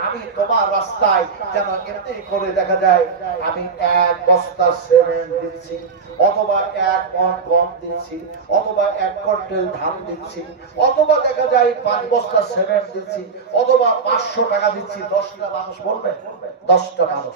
আমি তোমার রাস্তায় যেন এমনি করে দেখা যায় আমি এক বস্তা সিমেন্ট দিচ্ছি, অথবা এক মণ গম দিচ্ছি, অথবা এক কুইন্টাল ধান দিচ্ছি, অথবা দেখা যায় 5 বস্তা সিমেন্ট দিচ্ছি, অথবা 500 টাকা দিচ্ছি। 10টা মানুষ বলবেন, 10টা মানুষ।